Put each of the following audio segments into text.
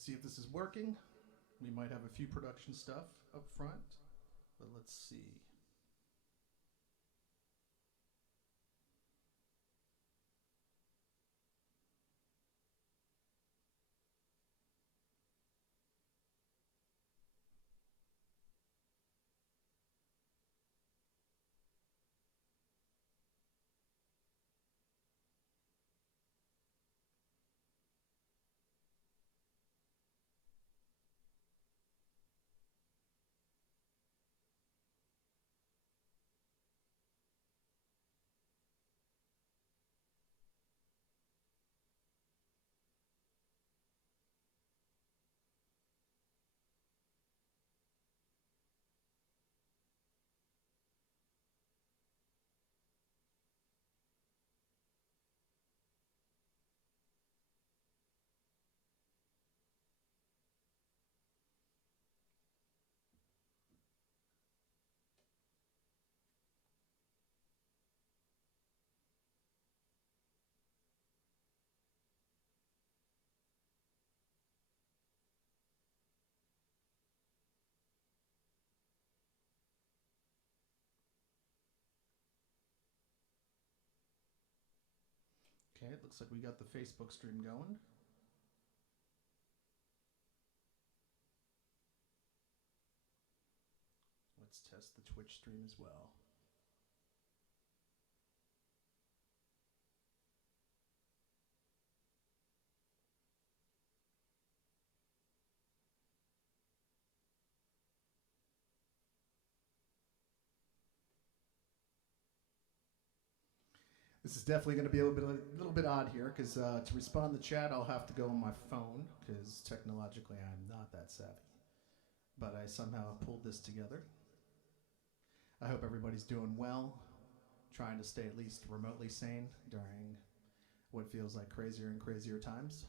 See if this is working. We might have a few production stuff up front, but let's see. Okay, it looks like we got the Facebook stream going. Let's test the Twitch stream as well. This is definitely going to be a little bit odd here because to respond to chat, I'll have to go on my phone because technologically I'm not that savvy. But I somehow pulled this together. I hope everybody's doing well, trying to stay at least remotely sane during what feels like crazier and crazier times.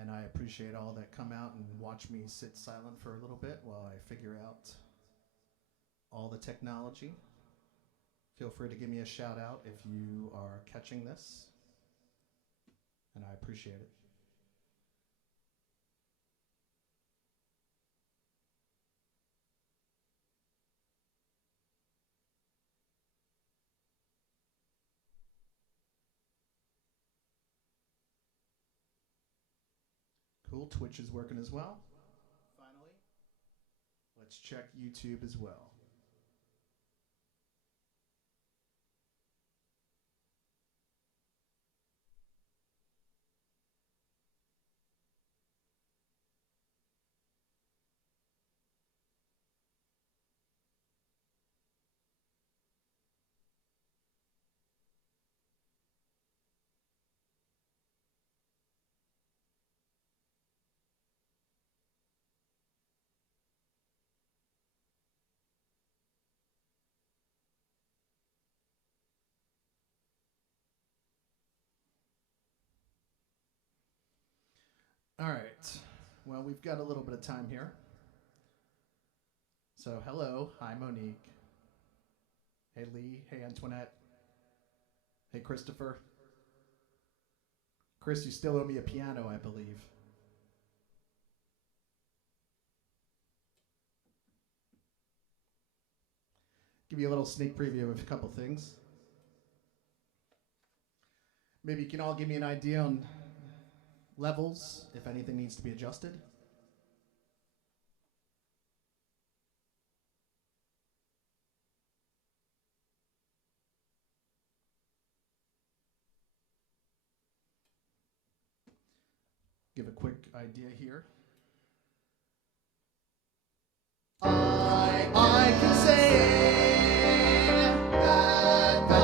And I appreciate all that come out and watch me sit silent for a little bit while I figure out all the technology. Feel free to give me a shout out if you are catching this, and I appreciate it. Cool, Twitch is working as well. Finally, let's check YouTube as well. All right, well, we've got a little bit of time here. So hello, hi Monique. Hey Lee, hey Antoinette. Hey Christopher. Chris, you still owe me a piano, I believe. Give you a little sneak preview of a couple things. Maybe you can all give me an idea on levels, if anything needs to be adjusted. Give a quick idea here. I can say that the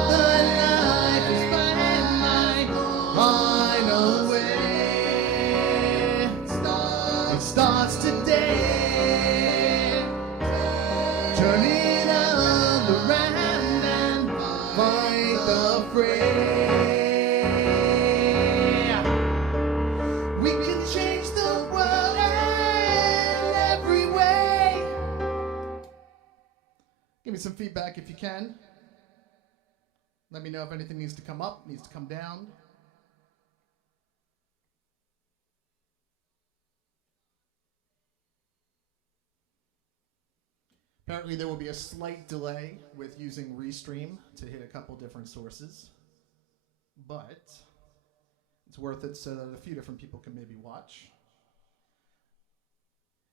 life is fine, mine away. It starts today. Turn it all around and fight the fray. We can change the world in every way. Give me some feedback if you can. Let me know if anything needs to come up, needs to come down. Apparently, there will be a slight delay with using Restream to hit a couple different sources, but it's worth it so that a few different people can maybe watch.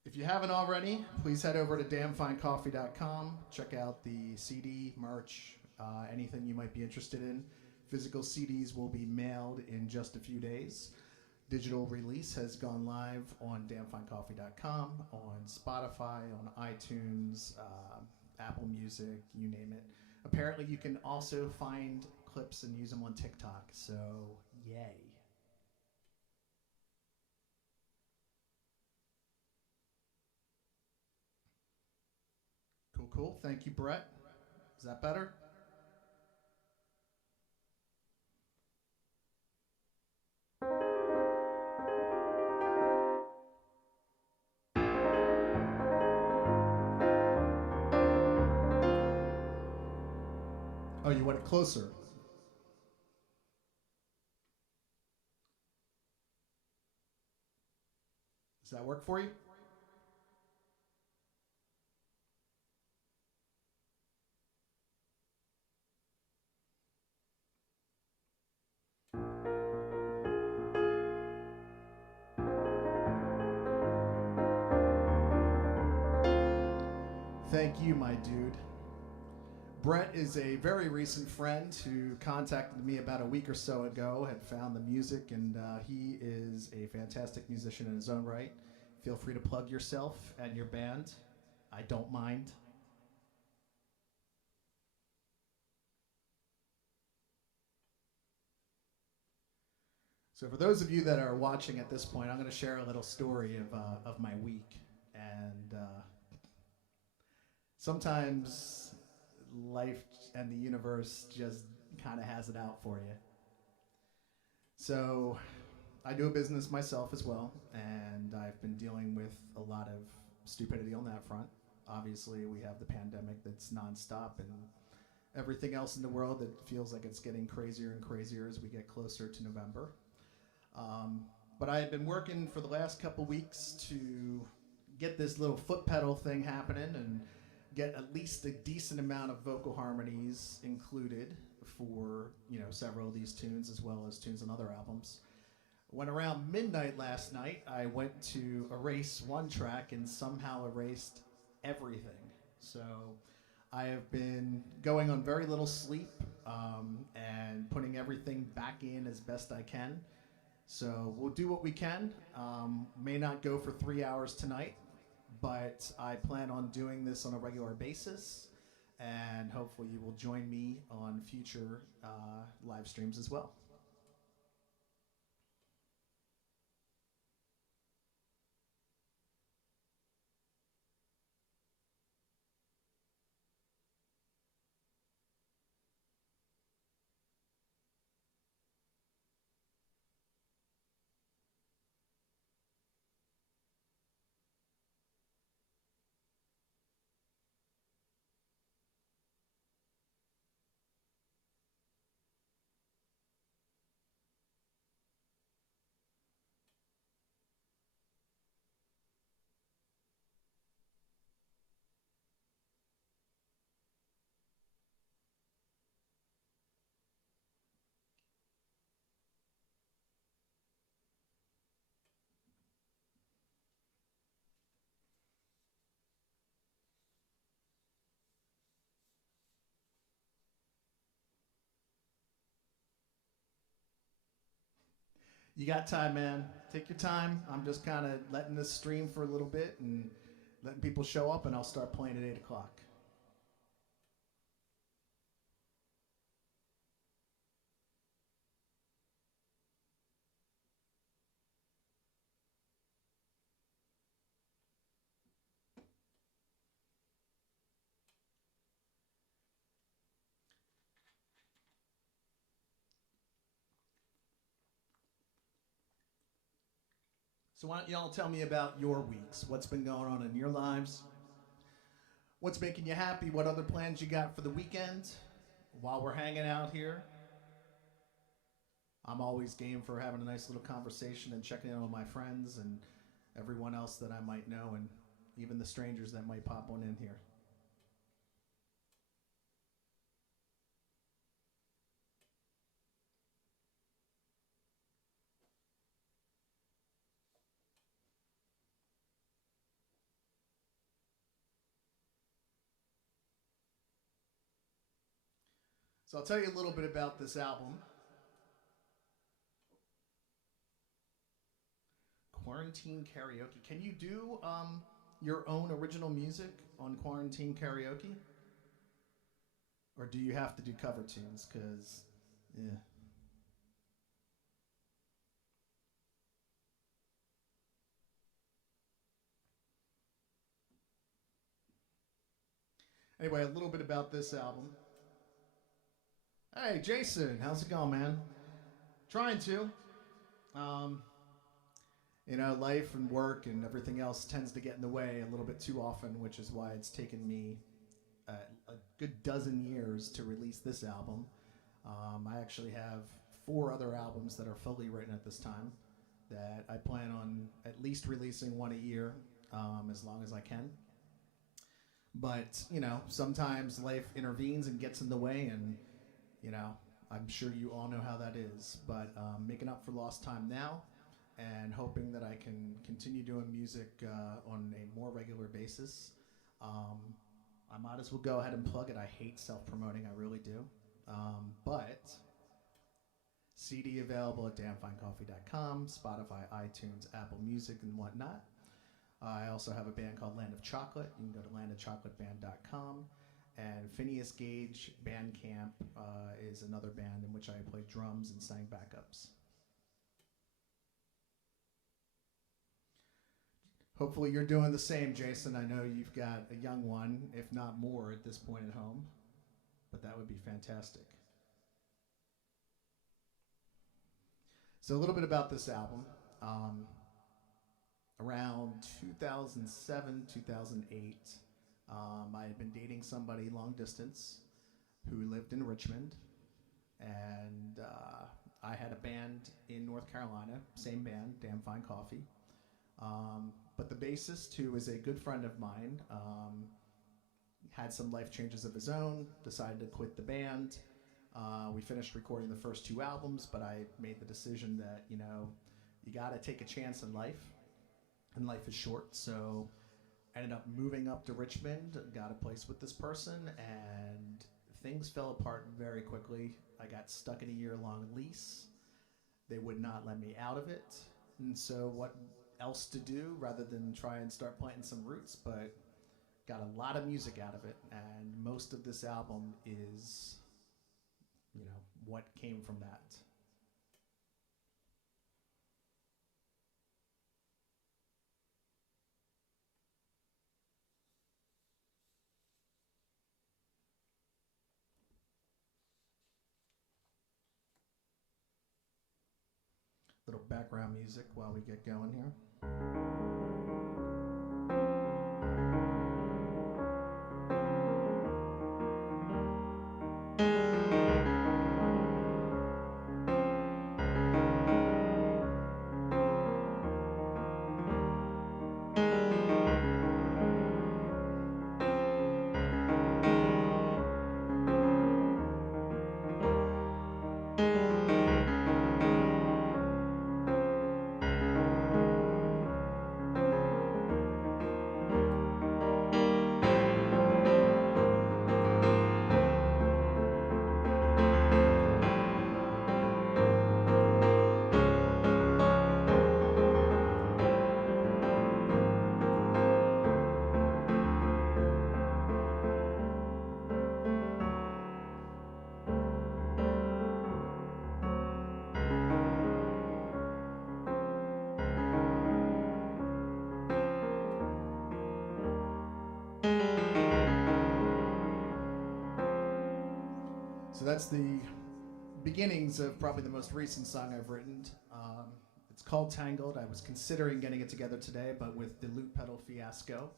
If you haven't already, please head over to damnfinecoffee.com. Check out the CD, merch, anything you might be interested in. Physical CDs will be mailed in just a few days. Digital release has gone live on damnfinecoffee.com, on Spotify, on iTunes, Apple Music, you name it. Apparently, you can also find clips and use them on TikTok, so yay. Cool, cool. Thank you, Brett. Is that better? Oh, you want it closer? Does that work for you? Thank you, my dude. Brett is a very recent friend who contacted me about a week or so ago, had found the music, and he is a fantastic musician in his own right. Feel free to plug yourself and your band. I don't mind. So, for those of you that are watching at this point, I'm going to share a little story of my week. And sometimes life and the universe just kind of has it out for you. So, I do a business myself as well, and I've been dealing with a lot of stupidity on that front. Obviously, we have the pandemic that's nonstop, and everything else in the world that feels like it's getting crazier and crazier as we get closer to November. Um, but I had been working for the last couple weeks to get this little foot pedal thing happening and get at least a decent amount of vocal harmonies included for several of these tunes as well as tunes on other albums. When around midnight last night, I went to erase one track and somehow erased everything. So I have been going on very little sleep and putting everything back in as best I can. So we'll do what we can. May not go for 3 hours tonight, but I plan on doing this on a regular basis. And hopefully you will join me on future live streams as well. You got time, man. Take your time. I'm just kind of letting this stream for a little bit and letting people show up, and I'll start playing at 8 o'clock. So why don't y'all tell me about your weeks? What's been going on in your lives? What's making you happy? What other plans you got for the weekend? While we're hanging out here, I'm always game for having a nice little conversation and checking in on my friends and everyone else that I might know, and even the strangers that might pop on in here. So I'll tell you a little bit about this album. Quarantine karaoke. Can you do your own original music on quarantine karaoke? Or do you have to do cover tunes? Because, yeah. Anyway, a little bit about this album. Hey, Jason, how's it going, man? Trying to. Um, life and work and everything else tends to get in the way a little bit too often, which is why it's taken me a good dozen years to release this album. I actually have 4 other albums that are fully written at this time that I plan on at least releasing one a year as long as I can. But, sometimes life intervenes and gets in the way, and, you know, I'm sure you all know how that is. But making up for lost time now and hoping that I can continue doing music on a more regular basis. I might as well go ahead and plug it. I hate self-promoting, I really do. But CD available at damnfinecoffee.com, Spotify, iTunes, Apple Music, and whatnot. I also have a band called Land of Chocolate. You can go to landofchocolateband.com. And Phineas Gage Bandcamp is another band in which I played drums and sang backups. Hopefully you're doing the same, Jason. I know you've got a young one, if not more, at this point at home. But that would be fantastic. So a little bit about this album. Around 2007, 2008, I had been dating somebody long distance who lived in Richmond, and I had a band in North Carolina, same band, Damn Fine Coffee. But the bassist, who is a good friend of mine, had some life changes of his own, decided to quit the band. We finished recording the first 2 albums, but I made the decision that, you got to take a chance in life, and life is short. So I ended up moving up to Richmond, got a place with this person, and things fell apart very quickly. I got stuck in a year-long lease. They would not let me out of it. And so what else to do rather than try and start planting some roots, but got a lot of music out of it, and most of this album is, what came from that. Little background music while we get going here. So that's the beginnings of probably the most recent song I've written. It's called Tangled. I was considering getting it together today, but with the loop pedal fiasco,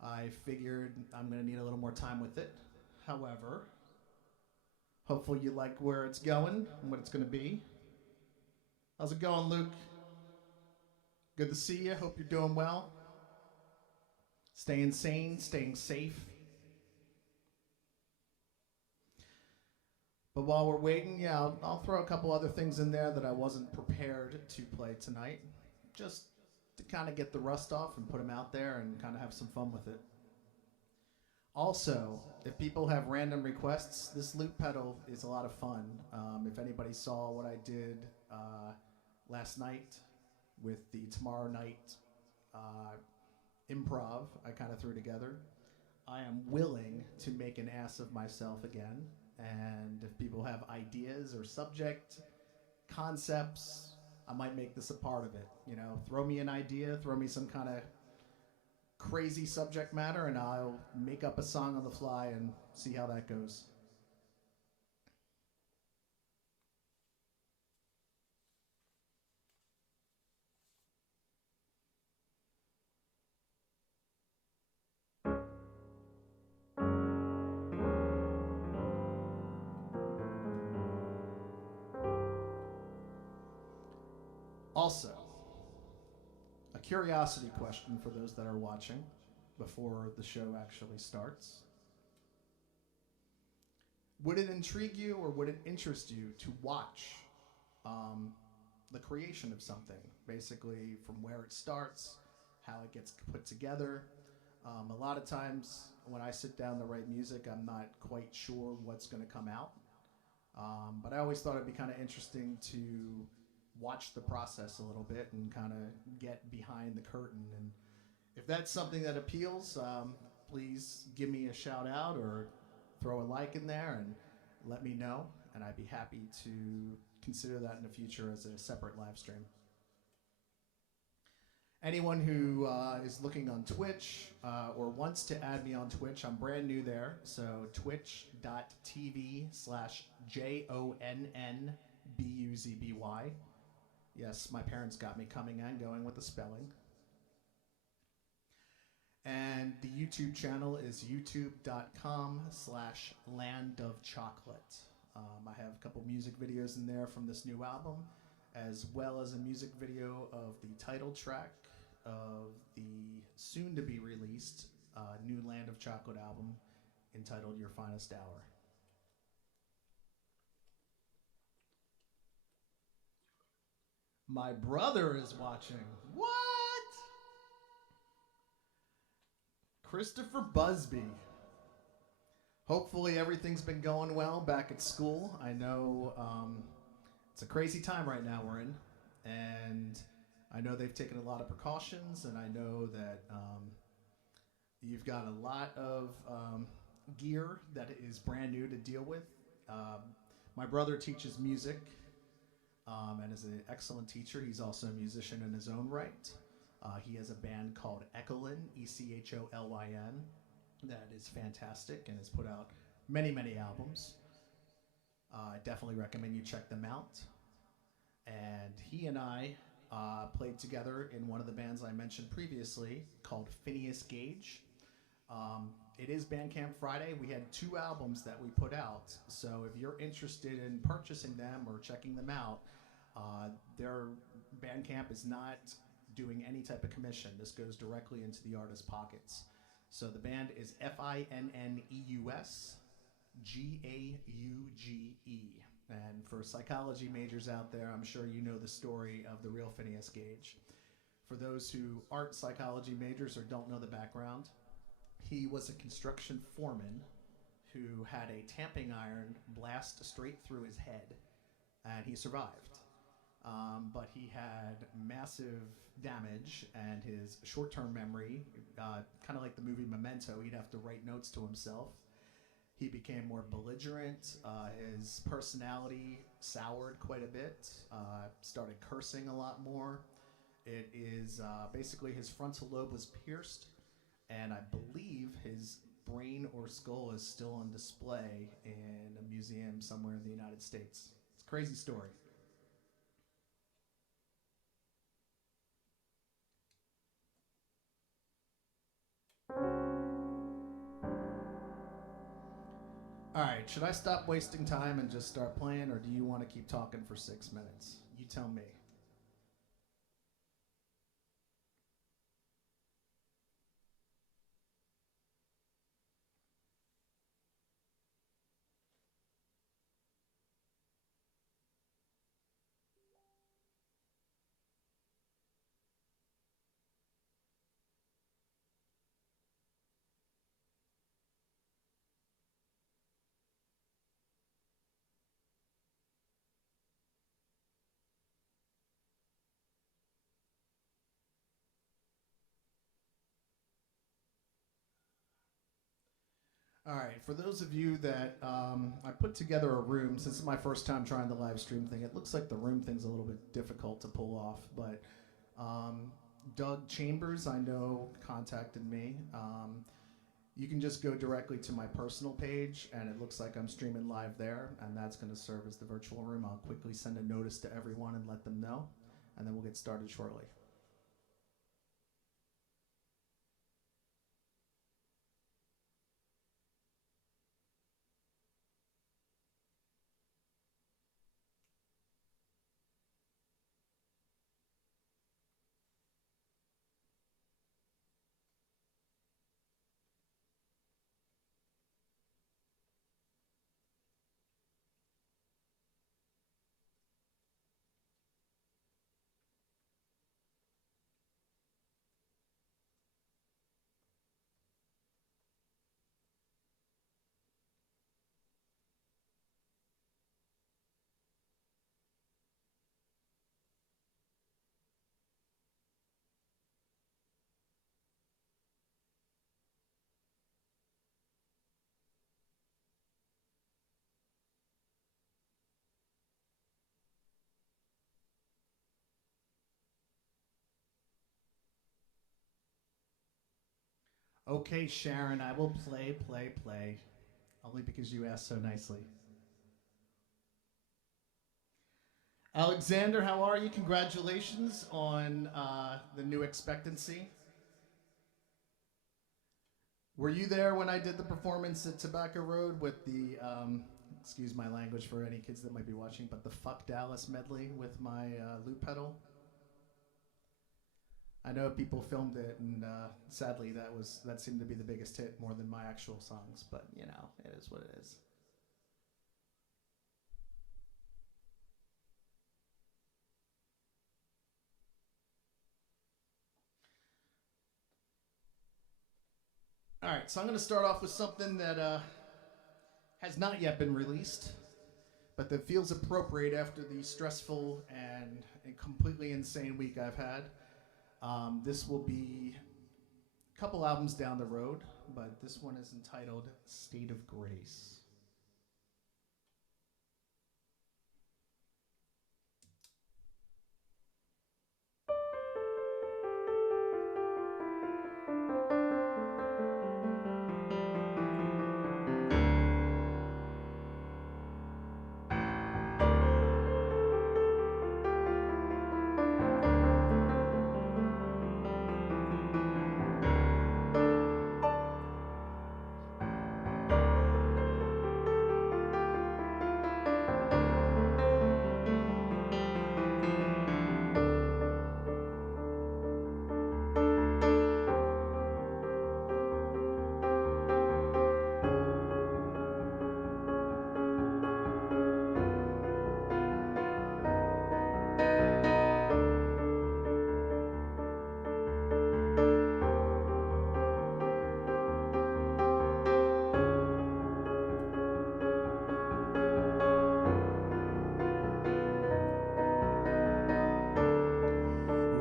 I figured I'm going to need a little more time with it. However, hopefully you like where it's going and what it's going to be. How's it going, Luke? Good to see you. Hope you're doing well. Staying sane, staying safe. But while we're waiting, yeah, I'll throw a couple other things in there that I wasn't prepared to play tonight, just to kind of get the rust off and put them out there and kind of have some fun with it. Also, if people have random requests, this loop pedal is a lot of fun. If anybody saw what I did last night with the Tomorrow Night uh, improv I kind of threw together, I am willing to make an ass of myself again. And if people have ideas or subject concepts, I might make this a part of it. You know, throw me an idea, throw me some kind of crazy subject matter, and I'll make up a song on the fly and see how that goes. Also, a curiosity question for those that are watching before the show actually starts. Would it intrigue you or would it interest you to watch um, the creation of something? Basically, from where it starts, how it gets put together. A lot of times when I sit down to write music, I'm not quite sure what's going to come out. But I always thought it'd be kind of interesting to watch the process a little bit and kind of get behind the curtain. And if that's something that appeals, please give me a shout out or throw a like in there and let me know. And I'd be happy to consider that in the future as a separate live stream. Anyone who is looking on Twitch or wants to add me on Twitch, I'm brand new there. So twitch.tv/JONNBUZBY. Yes, my parents got me coming and going with the spelling. And the YouTube channel is youtube.com/landofchocolate. I have a couple music videos in there from this new album, as well as a music video of the title track of the soon-to-be released new Land of Chocolate album entitled Your Finest Hour. My brother is watching. What? Christopher Busby. Hopefully everything's been going well back at school. I know it's a crazy time right now we're in, and I know they've taken a lot of precautions, and I know that you've got a lot of gear that is brand new to deal with. My brother teaches music and is an excellent teacher. He's also a musician in his own right. He has a band called Echolyn, Echolyn, that is fantastic and has put out many, many albums. I definitely recommend you check them out. And he and I played together in one of the bands I mentioned previously called Phineas Gage. It is Bandcamp Friday. We had 2 albums that we put out. So if you're interested in purchasing them or checking them out, their Bandcamp is not doing any type of commission. This goes directly into the artist's pockets. So the band is Fineus Gauge. And for psychology majors out there, I'm sure you know the story of the real Phineas Gage. For those who aren't psychology majors or don't know the background, he was a construction foreman who had a tamping iron blast straight through his head, and he survived. But he had massive damage, and his short-term memory, kind of like the movie Memento, he'd have to write notes to himself. He became more belligerent. His personality soured quite a bit. Started cursing a lot more. It is basically his frontal lobe was pierced, and I believe his brain or skull is still on display in a museum somewhere in the United States. It's a crazy story. All right, should I stop wasting time and just start playing, or do you want to keep talking for 6 minutes? You tell me. All right, for those of you that I put together a room, since it's my first time trying the live stream thing, it looks like the room thing's a little bit difficult to pull off, but Doug Chambers, I know, contacted me. You can just go directly to my personal page, and it looks like I'm streaming live there, and that's going to serve as the virtual room. I'll quickly send a notice to everyone and let them know, and then we'll get started shortly. Okay, Sharon, I will play, only because you asked so nicely. Alexander, how are you? Congratulations on the new expectancy. Were you there when I did the performance at Tobacco Road with the, excuse my language for any kids that might be watching, but the Fuck Dallas medley with my loop pedal? I know people filmed it, and sadly that seemed to be the biggest hit more than my actual songs, but you know, it is what it is. All right, so I'm going to start off with something that has not yet been released, but that feels appropriate after the stressful and completely insane week I've had. This will be a couple albums down the road, but this one is entitled State of Grace.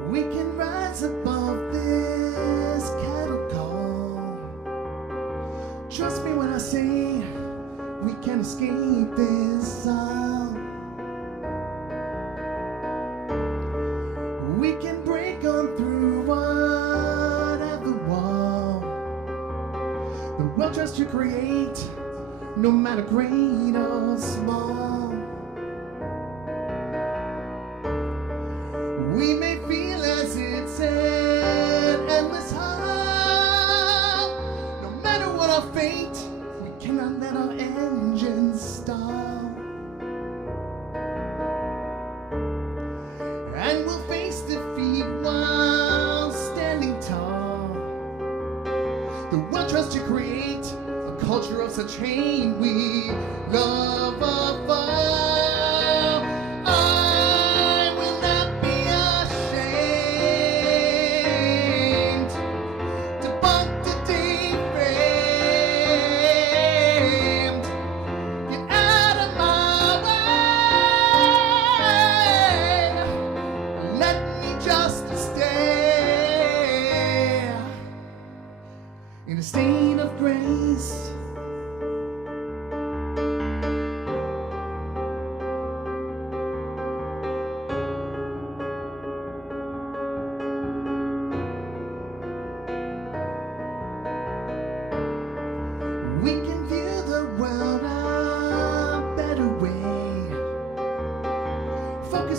We can rise above this cattle call. Trust me when I say we can escape this sound. We can break on through whatever wall the world tries to create, no matter great or small. We may feel as it's an endless haul. No matter what our fate, we cannot let our engines stop. And we'll face defeat while standing tall. The world tries to create a culture of such hate we love above. In a state of grace,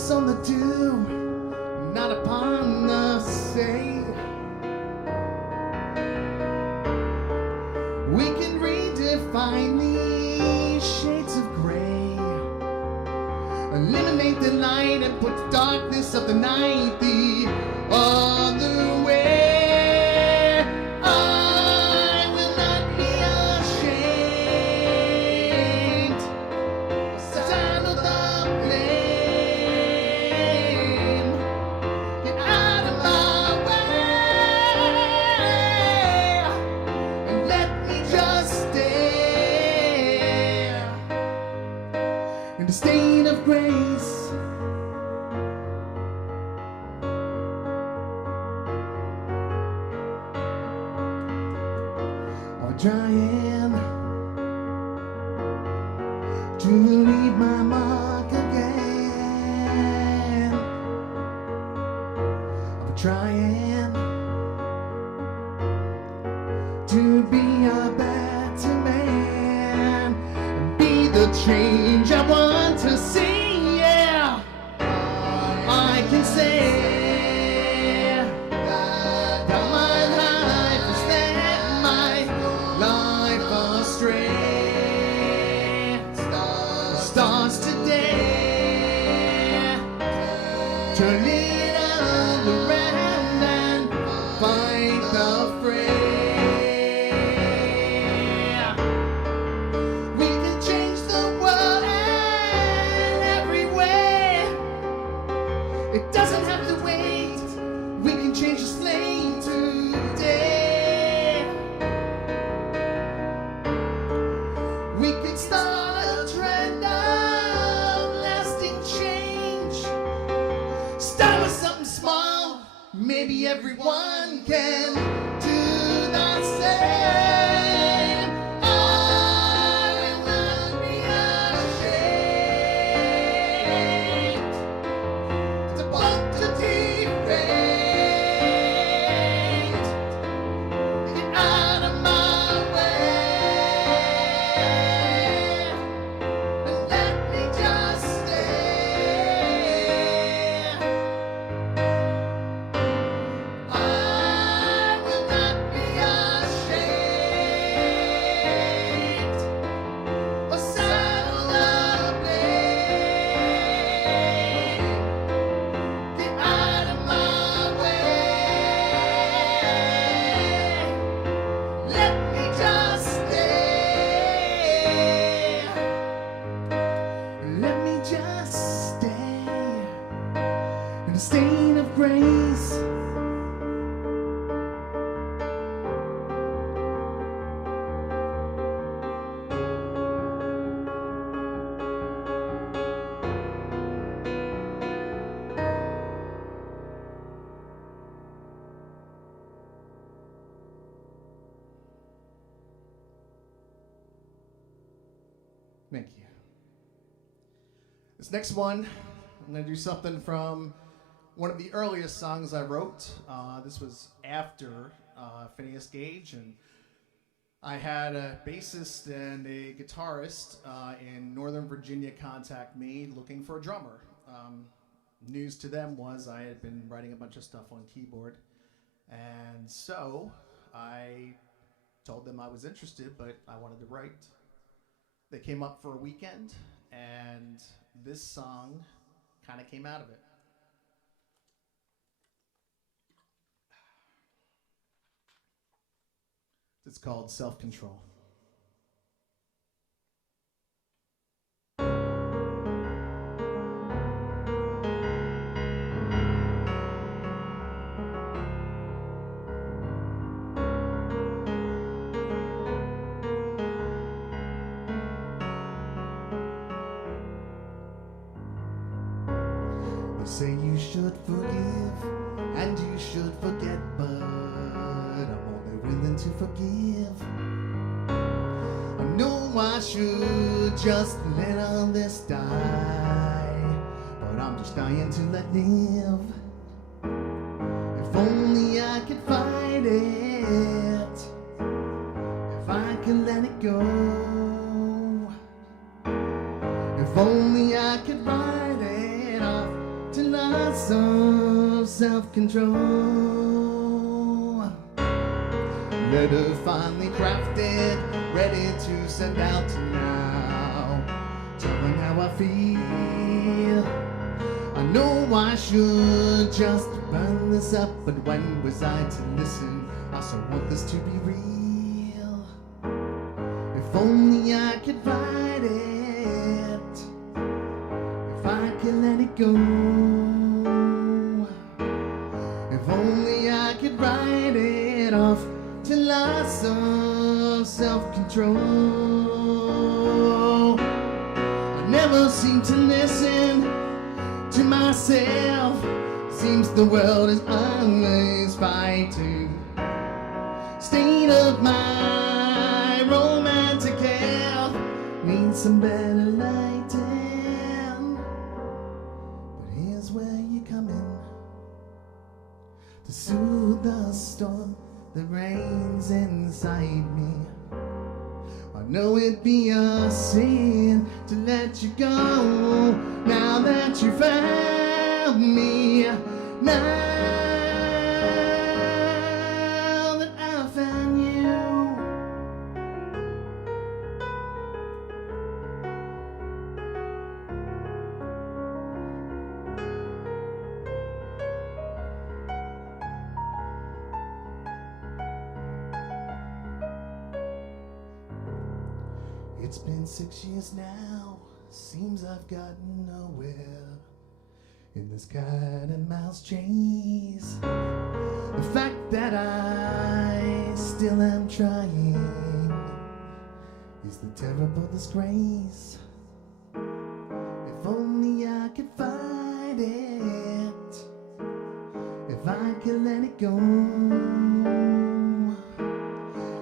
focus on the do, not upon the say. We can redefine these shades of gray, eliminate the light and put the darkness of the night the other way. I will not be ashamed. Saddle the blame. Get out of my way and let me just stare in the state of grace. Trying to leave my mark again. I'm trying to be a better man and be the change I want to see. Yeah, I can say stars today, turn it all around and fight the fray. We can change the world in every way. It doesn't have to wait. We can change the slate today. We can start a trend of lasting change. Start with something small. Maybe everyone can do the same. I will not be ashamed to cultivate. Get out of my way. Let me just stay. I will not be ashamed or saddle the blame. Get out of my way. Let me just stay. Let me just stay in a state of grace. Thank you. This next one, I'm going to do something from one of the earliest songs I wrote. This was after Phineas Gage, and I had a bassist and a guitarist in Northern Virginia contact me looking for a drummer. News to them was I had been writing a bunch of stuff on keyboard, and so I told them I was interested, but I wanted to write. They came up for a weekend, and this song kind of came out of it. It's called Self-Control. They say you should forgive and you should forget, but I'm only willing to forgive. I know I should just let all this die, but I'm just dying to let live. If only I could fight it, if I could let it go. If only I could write it off loss of self-control. Letter finally crafted, ready to send out to now, telling how I feel. I know I should just burn this up, but when was I to listen? I so want this to be real. If only I could write it, if I could let it go. If only I could write it off to loss of self-control. I never seem to listen to myself. Seems the world is always fighting. State of my romantic health needs some better lighting. But here's where you come in to soothe the storm that reigns inside me. I know it'd be a sin to let you go now that you found me. Now that I found you. It's been 6 years now, seems I've gotten nowhere in this cat and mouse chase. The fact that I still am trying is the terrible disgrace. If only I could find it, if I could let it go.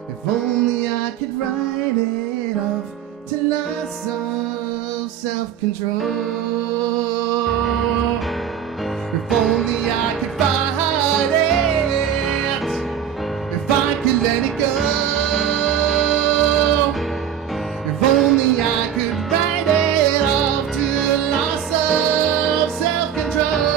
If only I could write it off to loss of self-control. If only I could find it, if I could let it go. If only I could write it off to loss of self-control.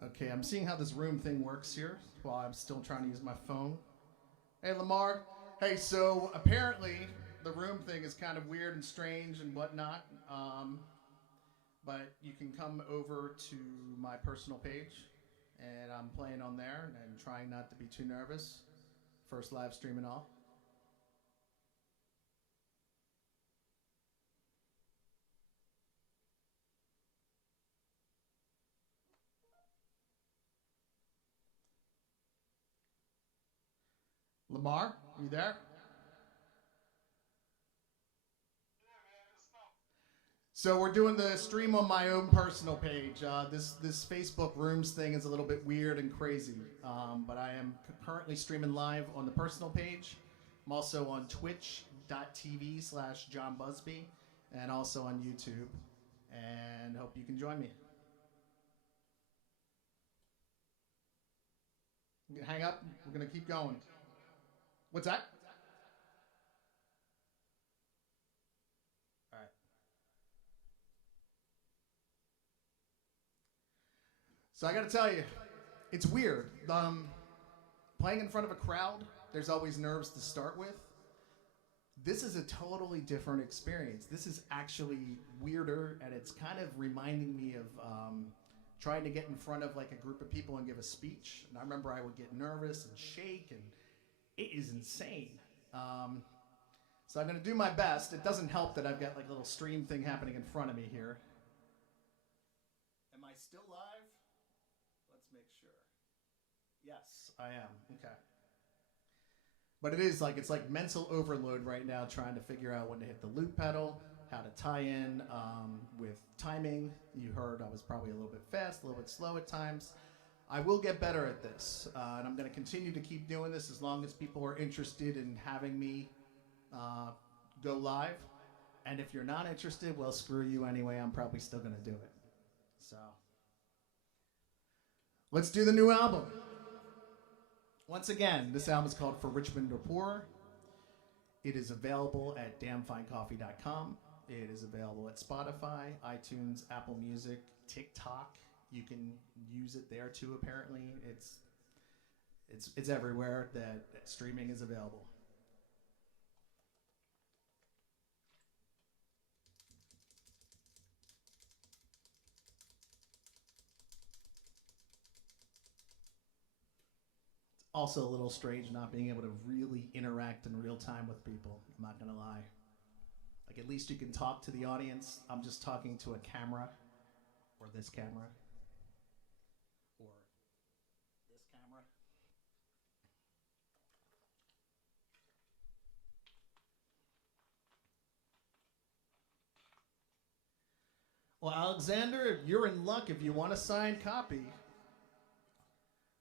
Okay, I'm seeing how this room thing works here while I'm still trying to use my phone. Hey, Lamar. Hey, so apparently the room thing is kind of weird and strange and whatnot, but you can come over to my personal page, and I'm playing on there and trying not to be too nervous. First live stream and all. Lamar, you there? So we're doing the stream on my own personal page. This Facebook Rooms thing is a little bit weird and crazy, but I am currently streaming live on the personal page. I'm also on twitch.tv/John Busby and also on YouTube, and hope you can join me. Hang up. We're going to keep going. What's that? All right. So I got to tell you, it's weird. Playing in front of a crowd, there's always nerves to start with. This is a totally different experience. This is actually weirder, and it's kind of reminding me of trying to get in front of like a group of people and give a speech. And I remember I would get nervous and shake, and it is insane. Um, so I'm going to do my best. It doesn't help that I've got like a little stream thing happening in front of me here. Am I still live? Let's make sure. Yes, I am. Okay. But it is like, it's like mental overload right now trying to figure out when to hit the loop pedal, how to tie in with timing. You heard I was probably a little bit fast, a little bit slow at times. I will get better at this, and I'm going to continue to keep doing this as long as people are interested in having me go live. And if you're not interested, well, screw you anyway. I'm probably still going to do it. So let's do the new album. Once again, this album is called For Richmond or Poor. It is available at damnfinecoffee.com. It is available at Spotify, iTunes, Apple Music, TikTok. You can use it there too, apparently. It's everywhere that streaming is available. Also a little strange not being able to really interact in real time with people. I'm not gonna lie. Like, at least you can talk to the audience. I'm just talking to a camera, or this camera, or this camera. Well, Alexander, you're in luck if you want a signed copy.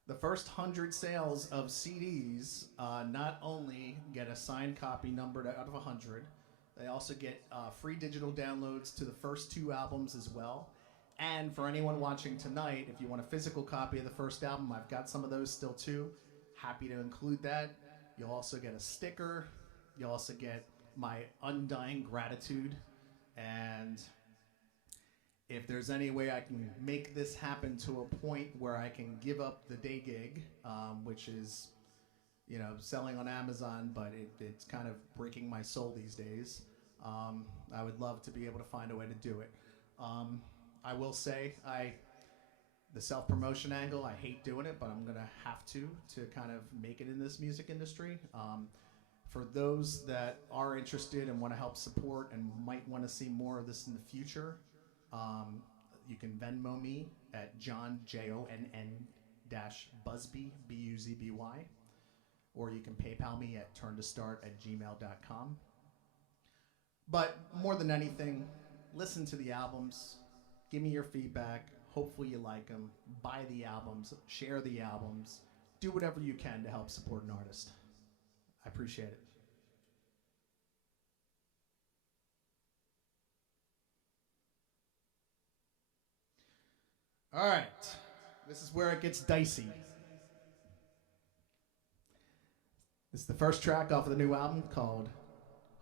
The first 100 sales of CDs not only get a signed copy numbered out of 100, they also get free digital downloads to the first 2 albums as well. And for anyone watching tonight, if you want a physical copy of the first album, I've got some of those still too. Happy to include that. You'll also get a sticker. You'll also get my undying gratitude. And if there's any way I can make this happen to a point where I can give up the day gig, which is, you know, selling on Amazon, but it's kind of breaking my soul these days, I would love to be able to find a way to do it. I will say, the self-promotion angle, I hate doing it, but I'm going to have to kind of make it in this music industry. For those that are interested and want to help support and might want to see more of this in the future, you can Venmo me at John, JONN-Busby, BUZBY, or you can PayPal me at turntostart@gmail.com. But more than anything, listen to the albums, give me your feedback, hopefully you like them, buy the albums, share the albums, do whatever you can to help support an artist. I appreciate it. All right, this is where it gets dicey. This is the first track off of the new album called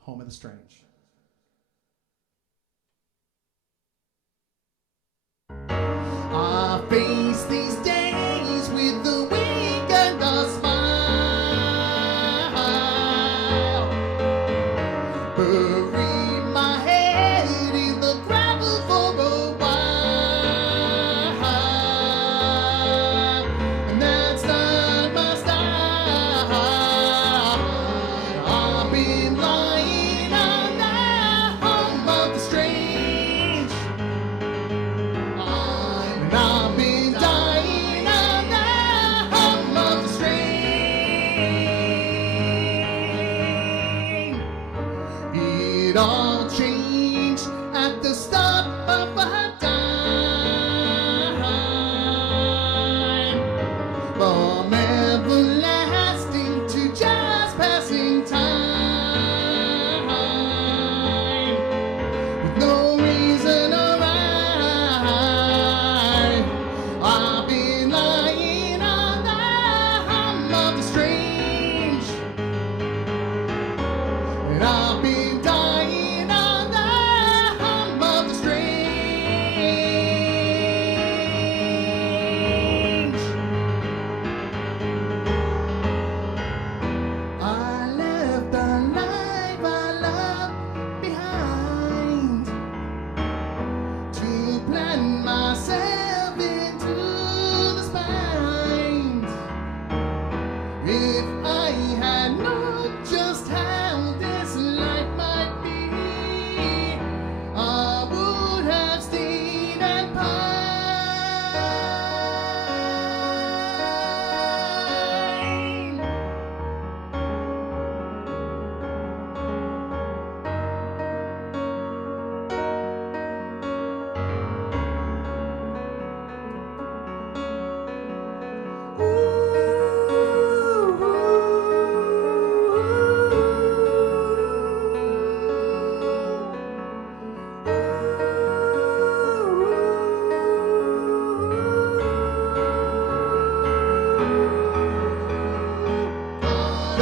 Home of the Strange. I face these days with the wink and a smile. Bury my head in the gravel for a while. And that's not my style. I've been lying on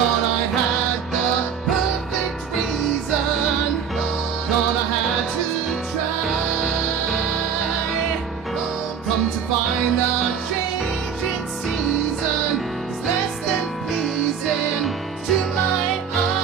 Thought I had the perfect reason. Thought I had to try. Come to find a change in season is less than pleasing to my eye.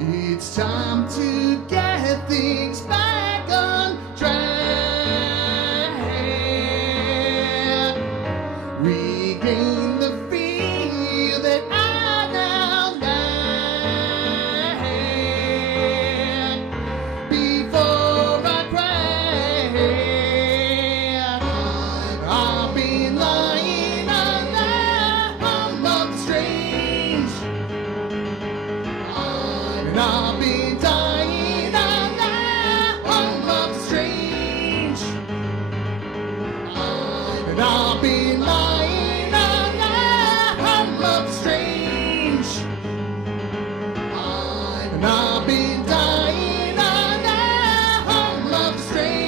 It's time to get things back on track. Regain the feel that I now lack. Before I crack, I've been lying on the hum of the strange. And I'll be dying on the hum of the strange. And I'll be lying on the hum of the strange. And I'll be dying on the hum of the strange.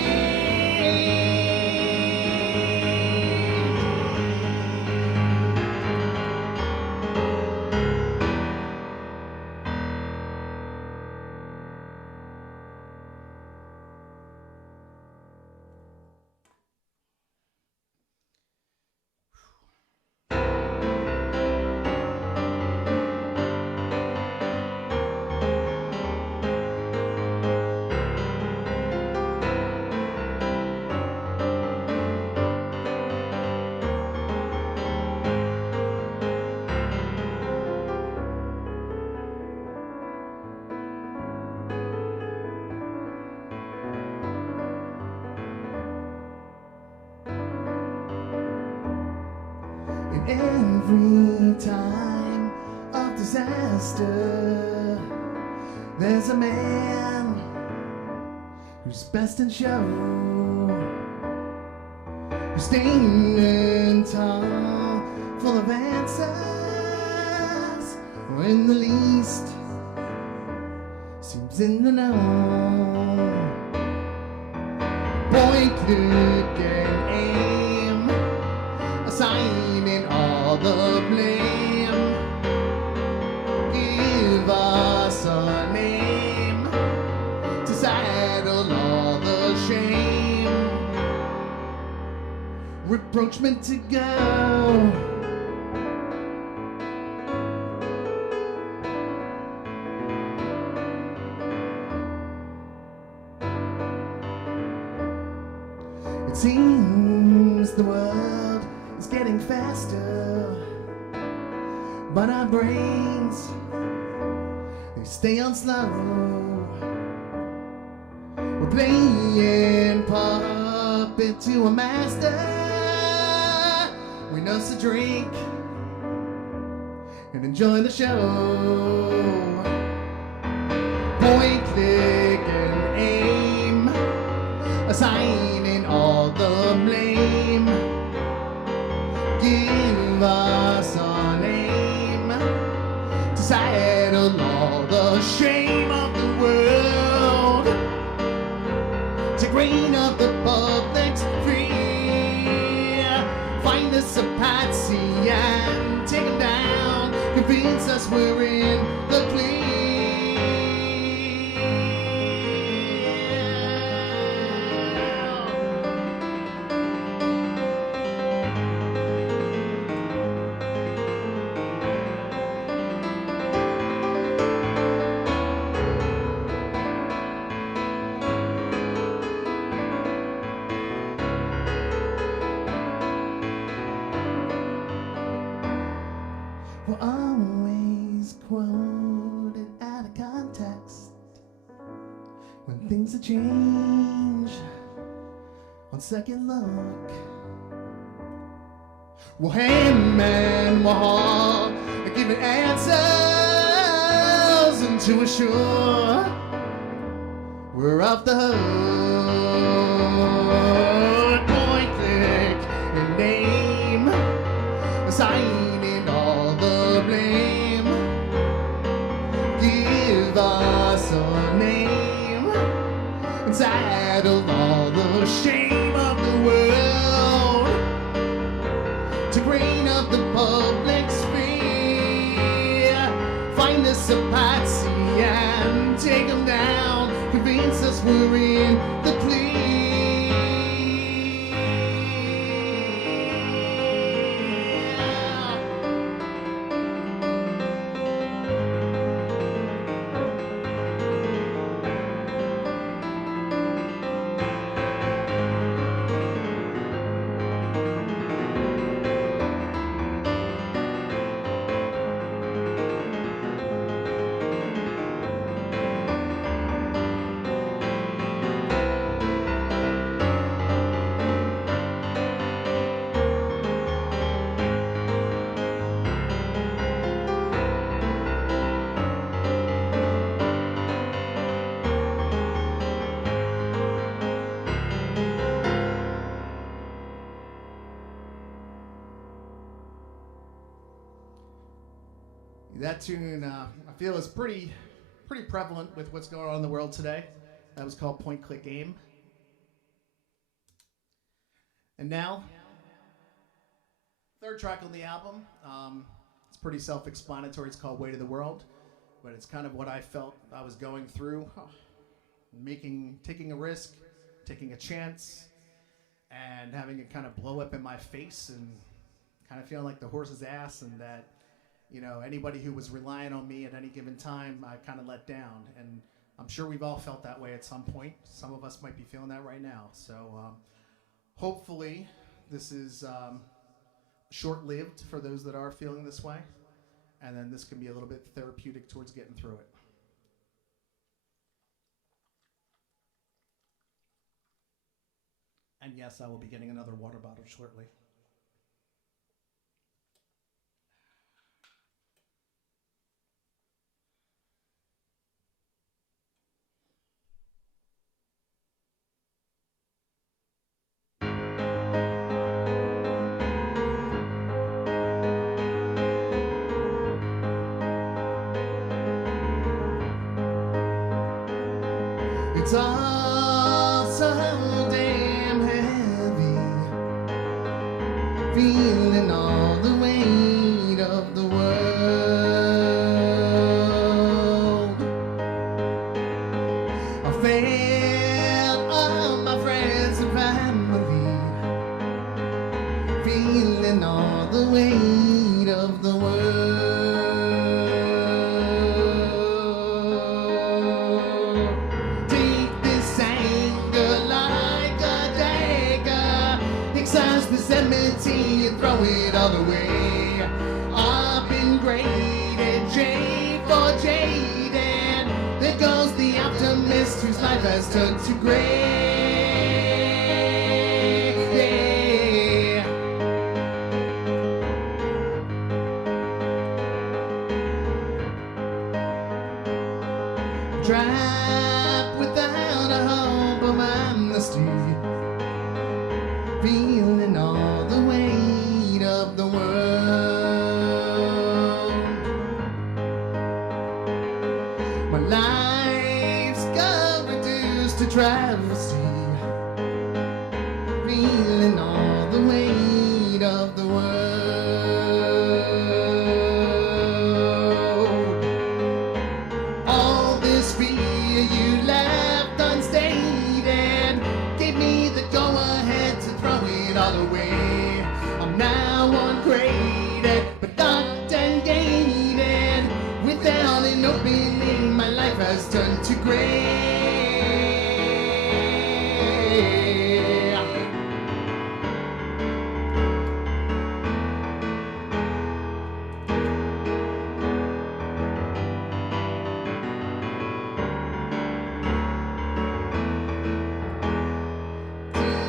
In every time of disaster, there's a man who's best in show, who's standing tall, full of answers, when the least seems in the know. Point, click, and aim, assigning all the blame. Give us a name to saddle all the shame. Reproachment to go. It seems the world is getting faster, but our brains, they stay on slow. We're playing puppet to a master. We nurse a drink and enjoy the show. Point, click, and aim, assigning all the blame. Give us a name to saddle all the shame of the world. Take reign of the public's free. Find us a patsy and take them down. Convince us we're in the clear. We're always quoted out of context when things have changed on second look. We'll ham and we'll haul and give it answers and to assure we're off the hook. Point, and name, assigning all the blame. Give us a name inside of all the shame of the world, to grain up the public sphere. Find us a patsy and take them down, convince us we're in the clear. That tune, I feel, is pretty prevalent with what's going on in the world today. That was called Point Click Aim. And now, third track on the album. It's pretty self-explanatory. It's called Weight of the World, but it's kind of what I felt I was going through, taking a risk, taking a chance, and having it kind of blow up in my face, and kind of feeling like the horse's ass, and that, you know, anybody who was relying on me at any given time, I kind of let down. And I'm sure we've all felt that way at some point. Some of us might be feeling that right now. So hopefully this is short-lived for those that are feeling this way. And then this can be a little bit therapeutic towards getting through it. And yes, I will be getting another water bottle shortly. It's all so damn heavy, feeling all the weight of the world. I felt all my friends and family, feeling all the weight of the world. And throw it all away. I've been graded J for jaded. There goes the optimist whose life has turned to gray. Trapped without a hope of amnesty, feeling all the weight of the world. My life's got reduced to travesty, feeling all the weight of the world. All this fear you left unstated gave me the go-ahead to throw it all away. I'm now ungraded, but not ungated. Without an opening, my life has turned to gray.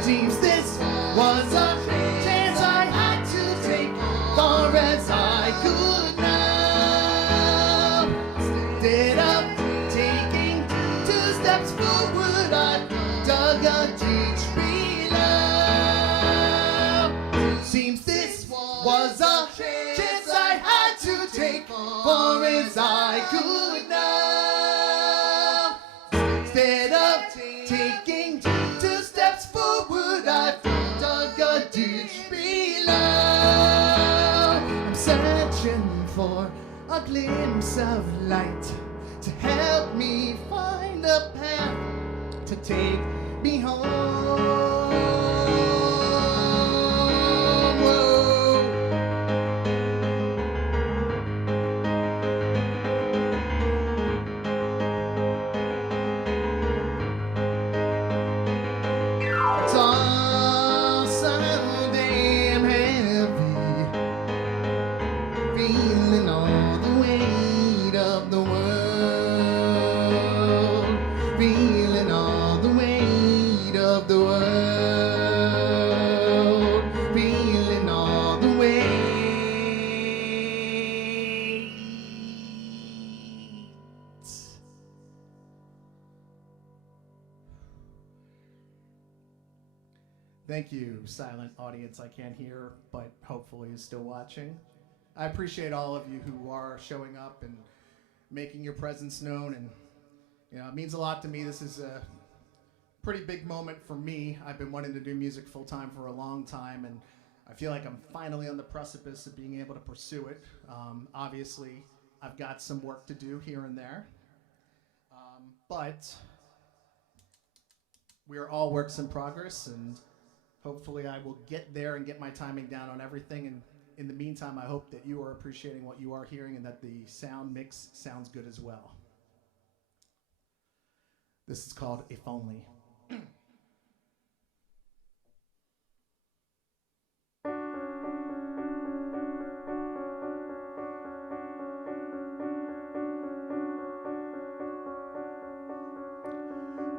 Seems this was a chance I had to take, far as I could now. Instead of taking 2 steps forward, I dug a ditch below. was a chance I had to take, for as I could now. Instead of taking 2 steps forward, I've dug a ditch below. I'm searching for a glimpse of light to help me find a path to take me home. It's all so damn heavy, feeling all the weight of the world, feeling all the weight of the world, feeling all the weight. Thank you, silent audience I can't hear, but hopefully is still watching. I appreciate all of you who are showing up and making your presence known, and it means a lot to me. This is a pretty big moment for me. I've been wanting to do music full time for a long time, and I feel like I'm finally on the precipice of being able to pursue it. Obviously, I've got some work to do here and there, but we are all works in progress, and hopefully I will get there and get my timing down on everything. And in the meantime, I hope that you are appreciating what you are hearing and that the sound mix sounds good as well. This is called If Only.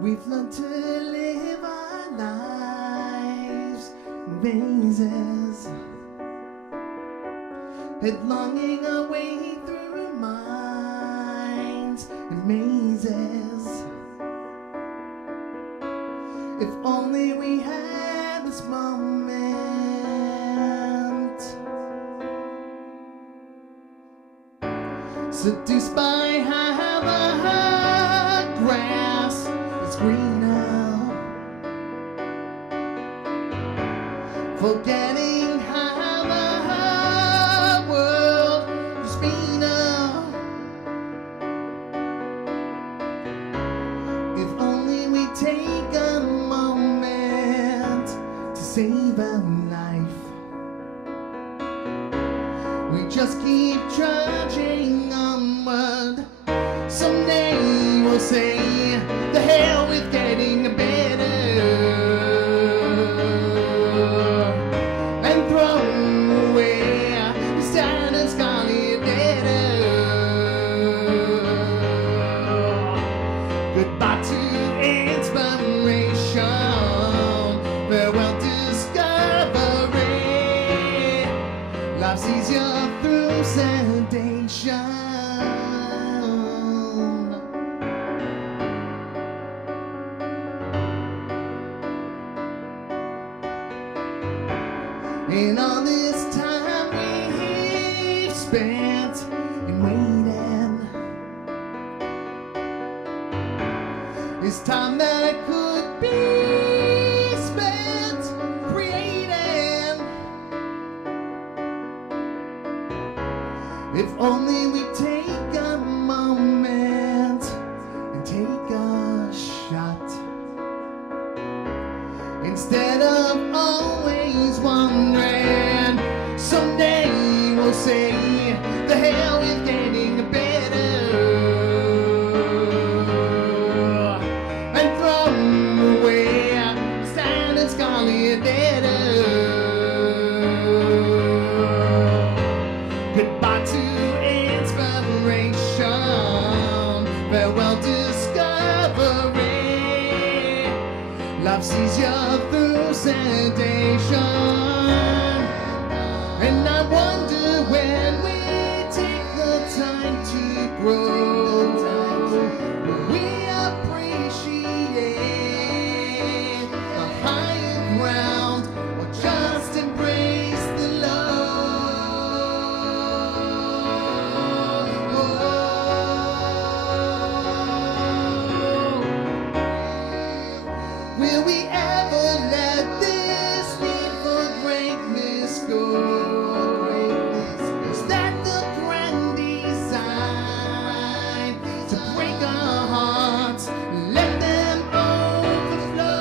We've learned to live our lives in mazes, headlonging our way through minds and mazes. If only we had this moment, seduced by how the grass is greener, forgetting how the world is meaner. If only we take a moment to save a life, we just keep trudging onward. Someday we'll say, the hell with getting better, and throw away the standard scarlet letter. Goodbye to inspiration, farewell discovery. Life's easier through sedation. In all this time we've spent in waiting, it's time that could be spent creating. If only we take a moment and take a shot, instead of always wondering. Someday we'll say, the hell with getting better, and throw away standard scarlet letter. Goodbye to inspiration, farewell discovery. Life's easier through sedation. And I wonder when we take the time to grow, will we appreciate the higher ground, or just embrace the low? Will we ever let this need for greatness go? Is that the grand design? To break our hearts, let them overflow.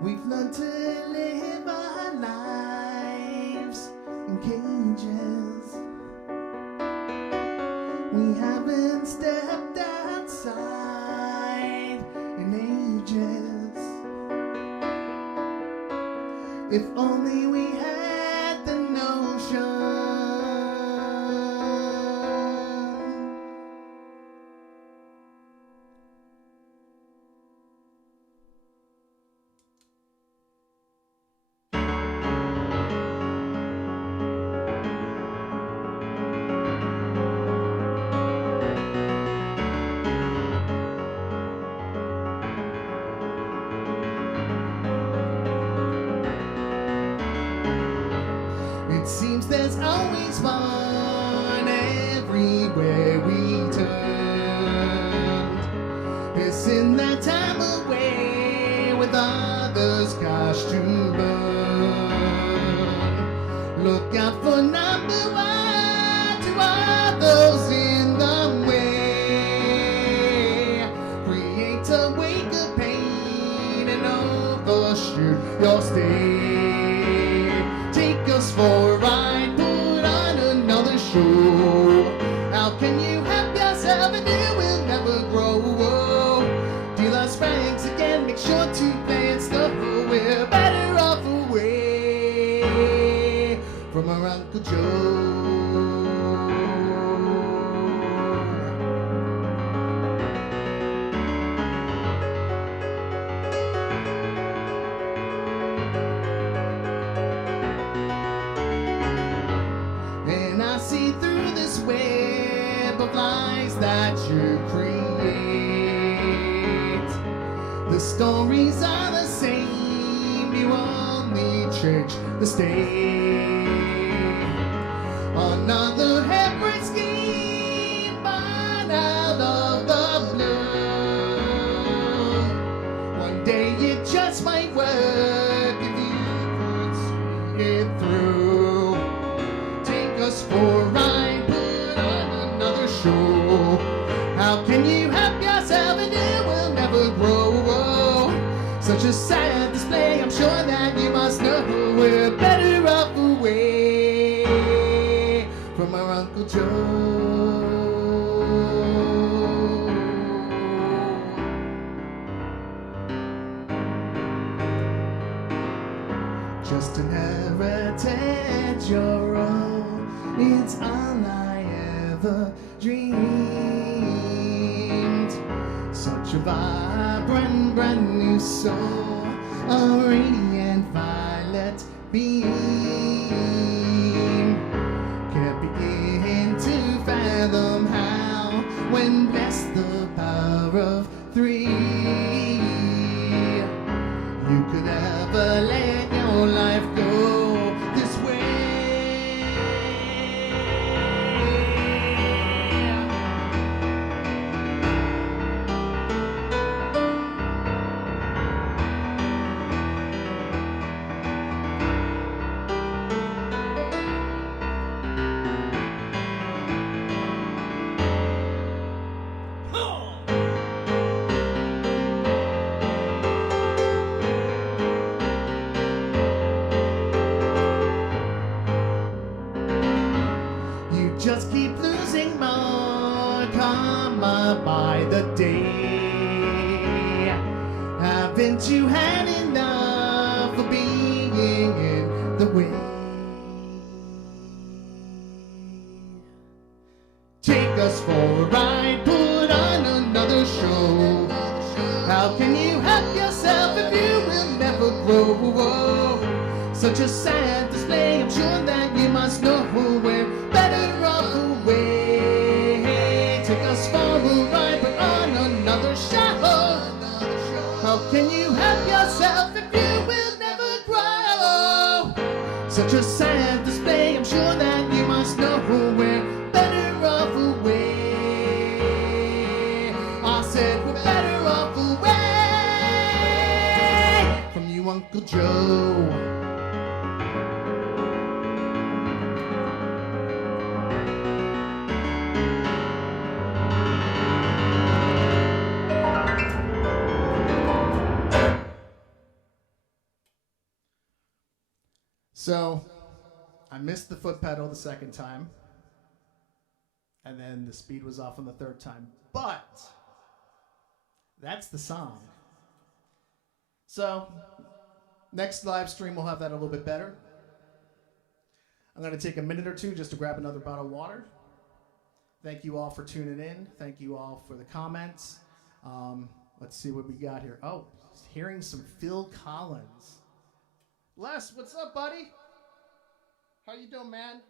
We've learned to live our lives in cages. We haven't stepped outside in ages. If only we had the notion. It seems there's always fun everywhere we turn. Missing that time away with others' cash to burn. Look out for number one to others in the way. Create a wake of pain and overshoot your stay. Take us for a ride, put on another show. How can you help yourself and you will never grow? Deal us francs again, make sure to plan stuff. We're better off away from our Uncle Joe. See through this web of lies that you create. The stories are the same, you only change the state. Another harebrained scheme born out of the blue. One day it just might work if you could see it through. Us for a ride, put on another show. How can you help yourself and you will never grow? Such a sad display, I'm sure that you must know. We're better off away from our Uncle Joe. Just inherited your own. It's all I ever dreamed. Such a vibrant, brand new soul, a radiant violet beam. Can't begin to fathom how, when blessed the power of three, you could ever let your life go this way. Just keep losing more karma by the day. Haven't you had enough of being in the way? Take us for a ride, put on a such a sad display. I'm sure that you must know we're better off away. Take us for a ride, but on another show. How can you help yourself if you will never grow? Such a sad display. I'm sure that you must know we're better off away. I said we're better off away from you, Uncle Joe. So, I missed the foot pedal the second time, and then the speed was off on the third time, but that's the song. So, next live stream we'll have that a little bit better. I'm going to take a minute or two just to grab another bottle of water. Thank you all for tuning in. Thank you all for the comments. Let's see what we got here. Oh, hearing some Phil Collins. Les, what's up, buddy? How you doing, man?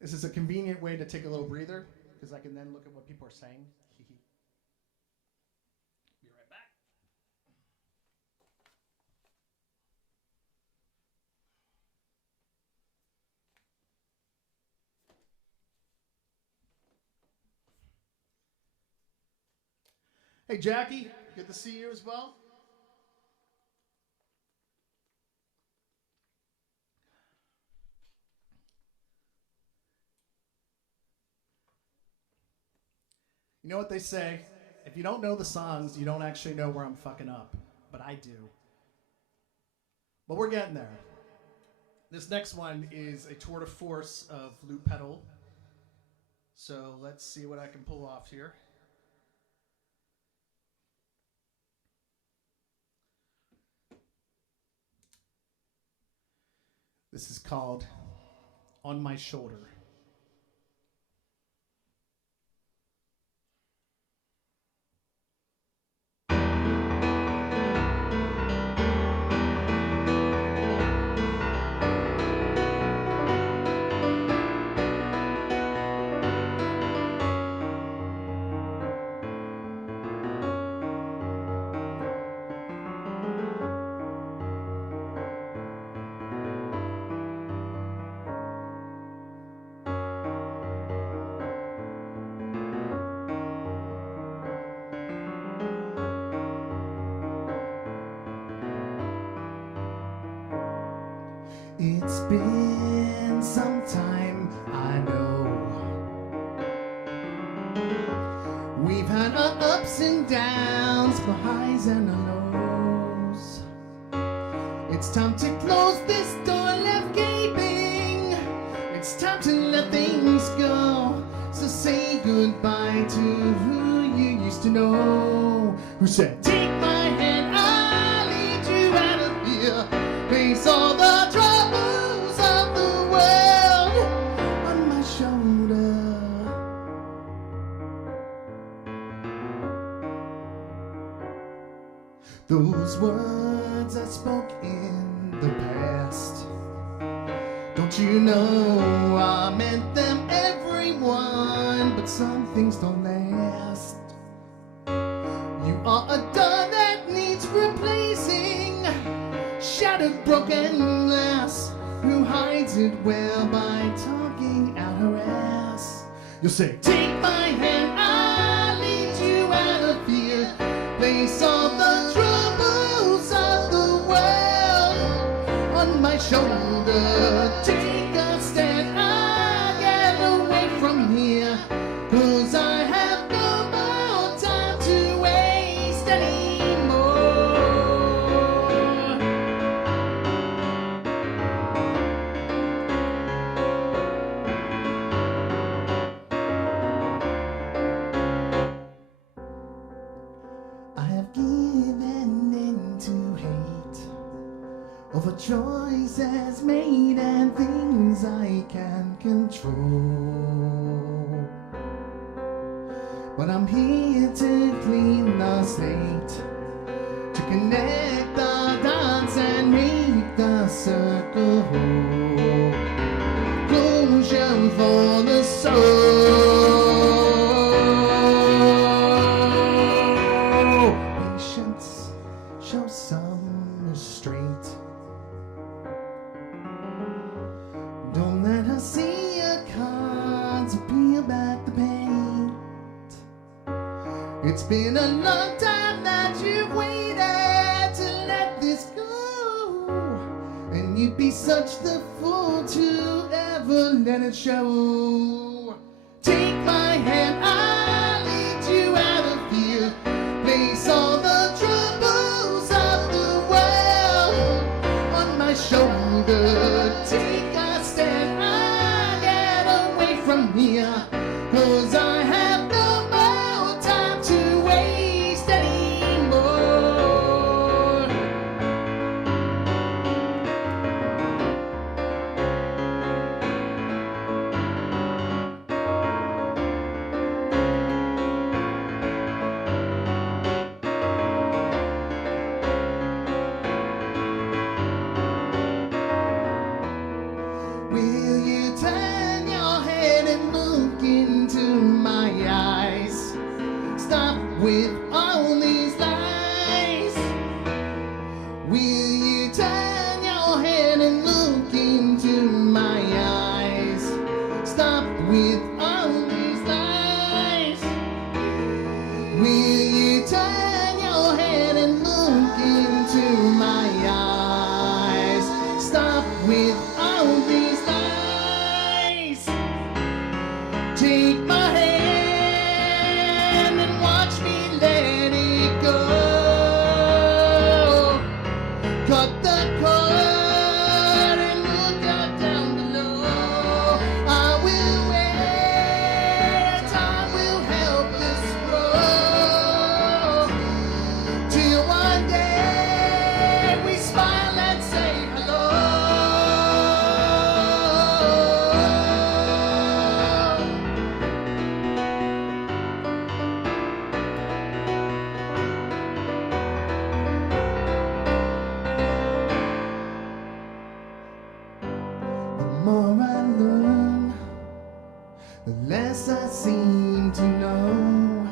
This is a convenient way to take a little breather, because I can then look at what people are saying. Be right back. Hey, Jackie, good to see you as well. You know what they say? If you don't know the songs, you don't actually know where I'm fucking up. But I do. But we're getting there. This next one is a tour de force of loop pedal. So let's see what I can pull off here. This is called On My Shoulder. It's been some time, I know. We've had our ups and downs, our highs and our lows. It's time to close this door left gaping. It's time to let things go. So say goodbye to who you used to know. Who said, take my hand, I'll lead you out of here. Face all the troubles of the world on my shoulder. Those words I spoke in the past, don't you know I meant them, everyone, but some things don't last. You are a doll that needs replacing, shattered, broken glass. Who hides it well by talking out her ass? You'll say, take my hand, I'll lead you out of here. Face all the troubles of the world on my shoulder. Take a stand, I'll get away from here, 'cause I have no more time to waste anymore. I have given in to hate over choices made and things I can't control. But I'm here to clean the just late to connect the dots and make the circle whole. Closure for the soul. Patience, show some restraint. Don't let her see your cards or peel back the paint. It's been a long time that you've waited to let this go, and you'd be such the fool to ever let it show. Take my hand, I'll lead you out of fear. Place all the troubles of the world on my shoulder. Take a stand, I'll get away from here, 'cause I have no more time to waste anymore. Will you turn your head and look into my eyes? Stop with all these lies. Will you turn your head and look into my eyes? Stop with all these lies. Will you turn your head and look into my eyes? Stop with all these lies. Take my hand and watch me let it go. Cut the cord and look out down below. I will wait, time will help us grow, till one day we smile and say hello. The more I learn, the less I seem to know.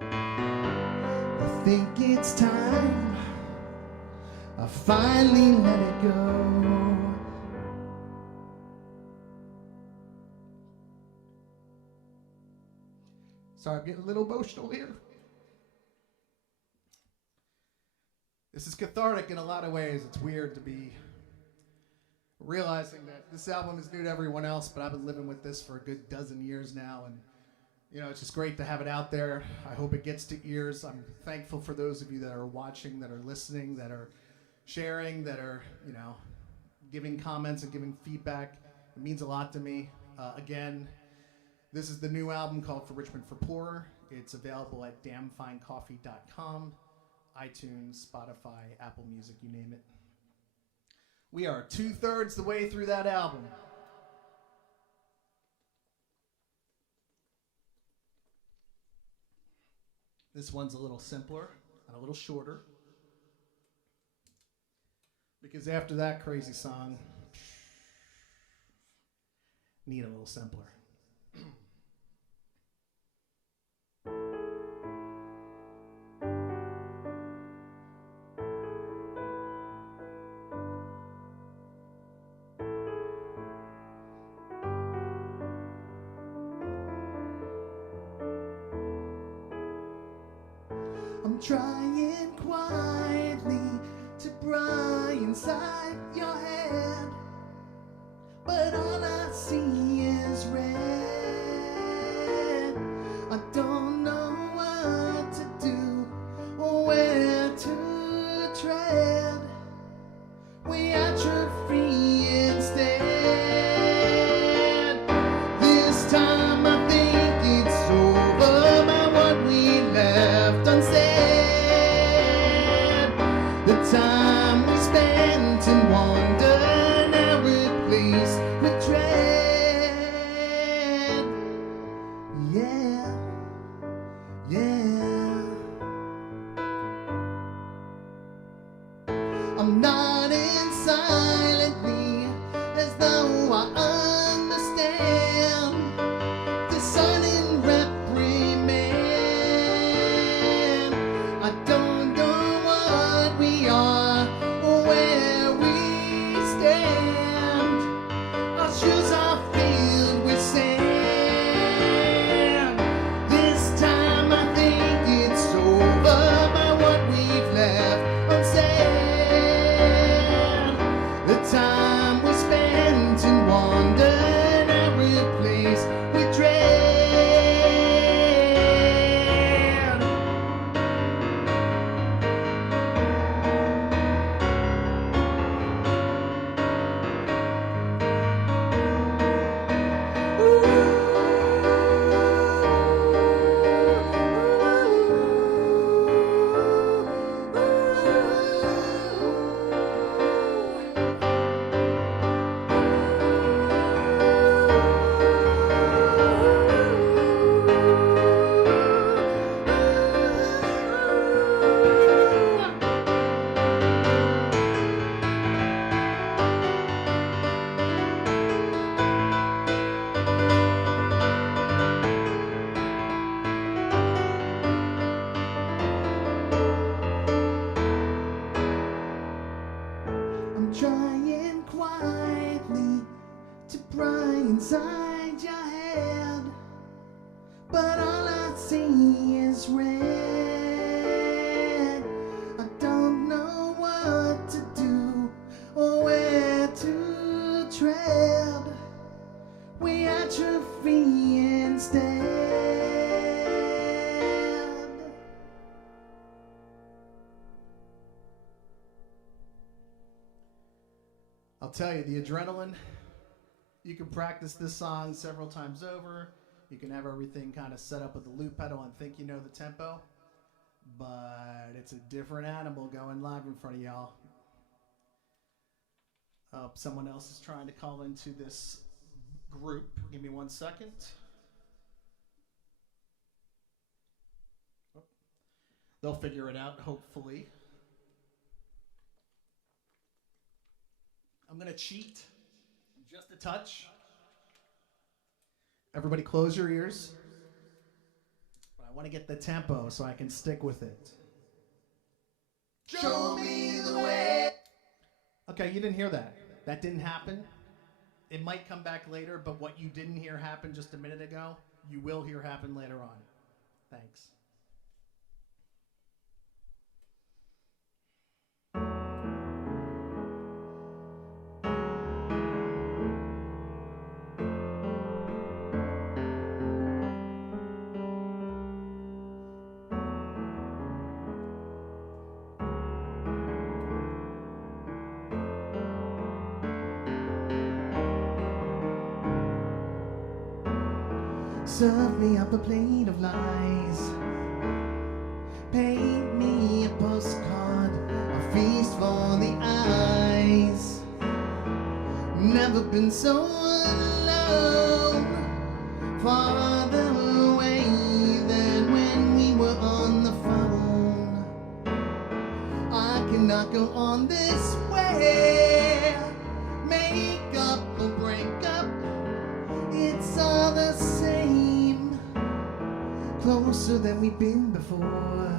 I think it's time I finally let it go. Sorry, I'm getting a little emotional here. This is cathartic in a lot of ways. It's weird to be realizing that this album is new to everyone else, but I've been living with this for a good dozen years now, and you know, it's just great to have it out there. I hope it gets to ears. I'm thankful for those of you that are watching, that are listening, that are sharing, that are, you know, giving comments and giving feedback. It means a lot to me. Again, this is the new album called For Richmond for Poor. It's available at damnfinecoffee.com, iTunes, Spotify, Apple Music, you name it. We are 2/3 the way through that album. This one's a little simpler and a little shorter, because after that crazy song, need a little simpler. I'm trying quietly to pry inside your head, but all I see is red. I don't know what to do or where to tread. We atrophy instead. This time I think it's over by what we left unsaid. The time we spent in inside your head, but all I see is red. I don't know what to do or where to tread. We atrophy instead. I'll tell you, the adrenaline, you can practice this song several times over. You can have everything kind of set up with the loop pedal and think you know the tempo. But it's a different animal going live in front of y'all. Someone else is trying to call into this group. Give me 1 second. They'll figure it out, hopefully. I'm going to cheat just a touch. Everybody close your ears. But I want to get the tempo so I can stick with it. Show me the way. Okay, you didn't hear that. That didn't happen. It might come back later, but what you didn't hear happen just a minute ago, you will hear happen later on. Thanks. Serve me up a plate of lies. Paint me a postcard, a feast for the eyes. Never been so alone, farther away than when we were on the phone. I cannot go on this way. Make up or break up, it's all the same. Closer than we've been before,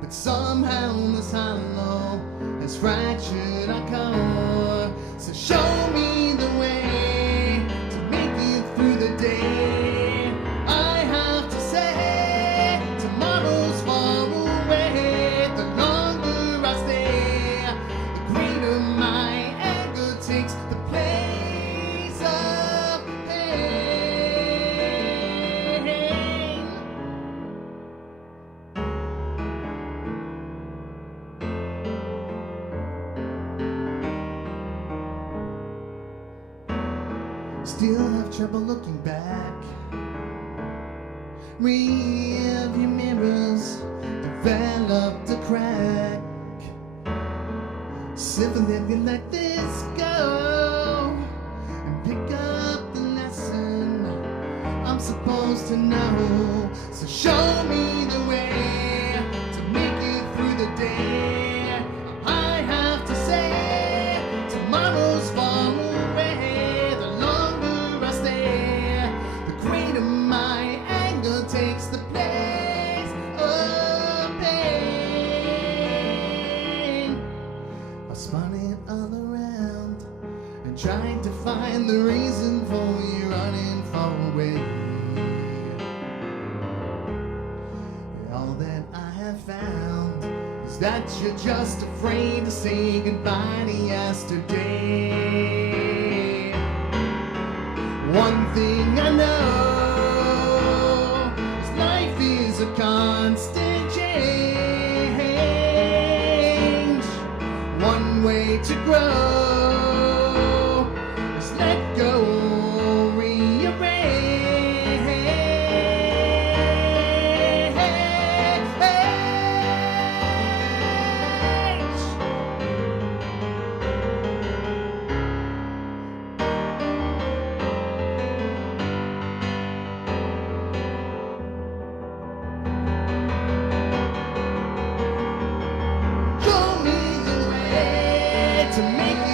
but somehow this hollow has fractured our core. So show me the way to make it through the day. I have to say, tomorrow's far away. The longer I stay, the greater my anger takes the place of pain. Still have trouble looking back. Rearview mirrors developed a crack. Simply let this go and pick up the lesson I'm supposed to know. So show me the way to make it through the day. I have to say, tomorrow's far away. The longer I stay, the greater my anger takes the place of pain. I spun it all around and tried to find the reason for you running far away. All that I have found is that you're just afraid to say goodbye to yesterday. One thing I know is life is a constant change. One way to grow is let go, to make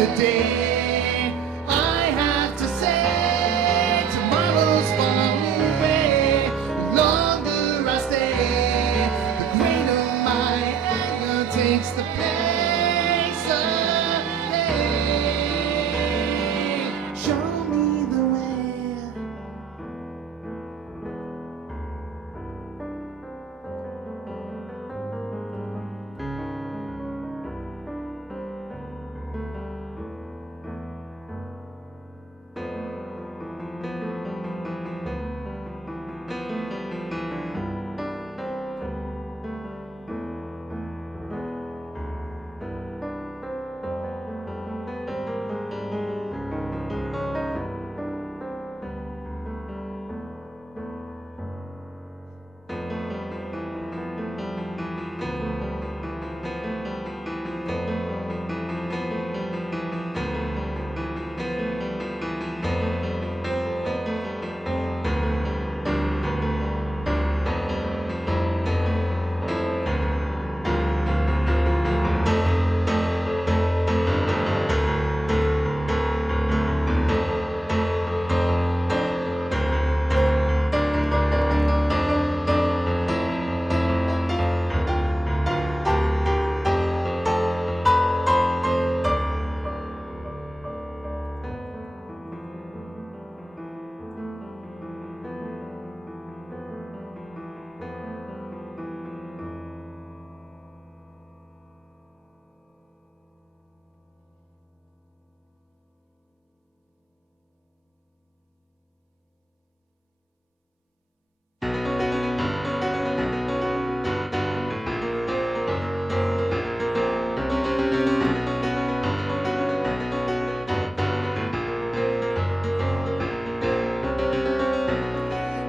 the day. I have to say, tomorrow's far away. The longer I stay, the greater my anger takes the place of day. Show me the way.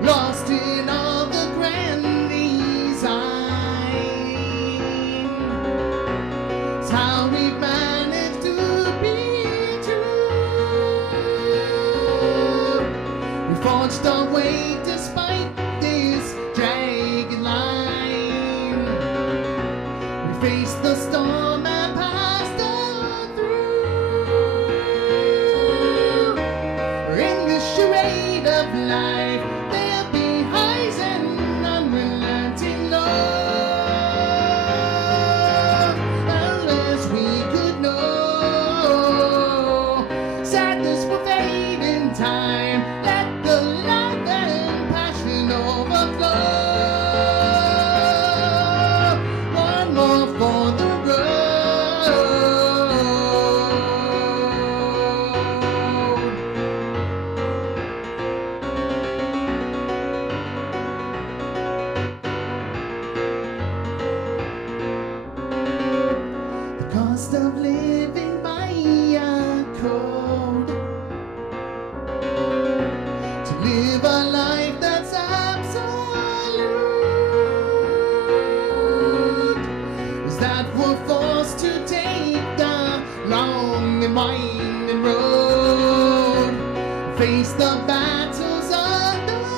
Lost in all the grand design. It's how we've managed to be true. We forged our way despite this jagged line. We faced the storm and passed on through. In this charade of life, there'll be highs and unrelenting love. Unless we could know, sadness will fade in time. Let the love and passion overflow. One more for the road. The cost of living by a code, to live a life that's absolute, is that we're forced to take the long and winding road, face the battles underfoot.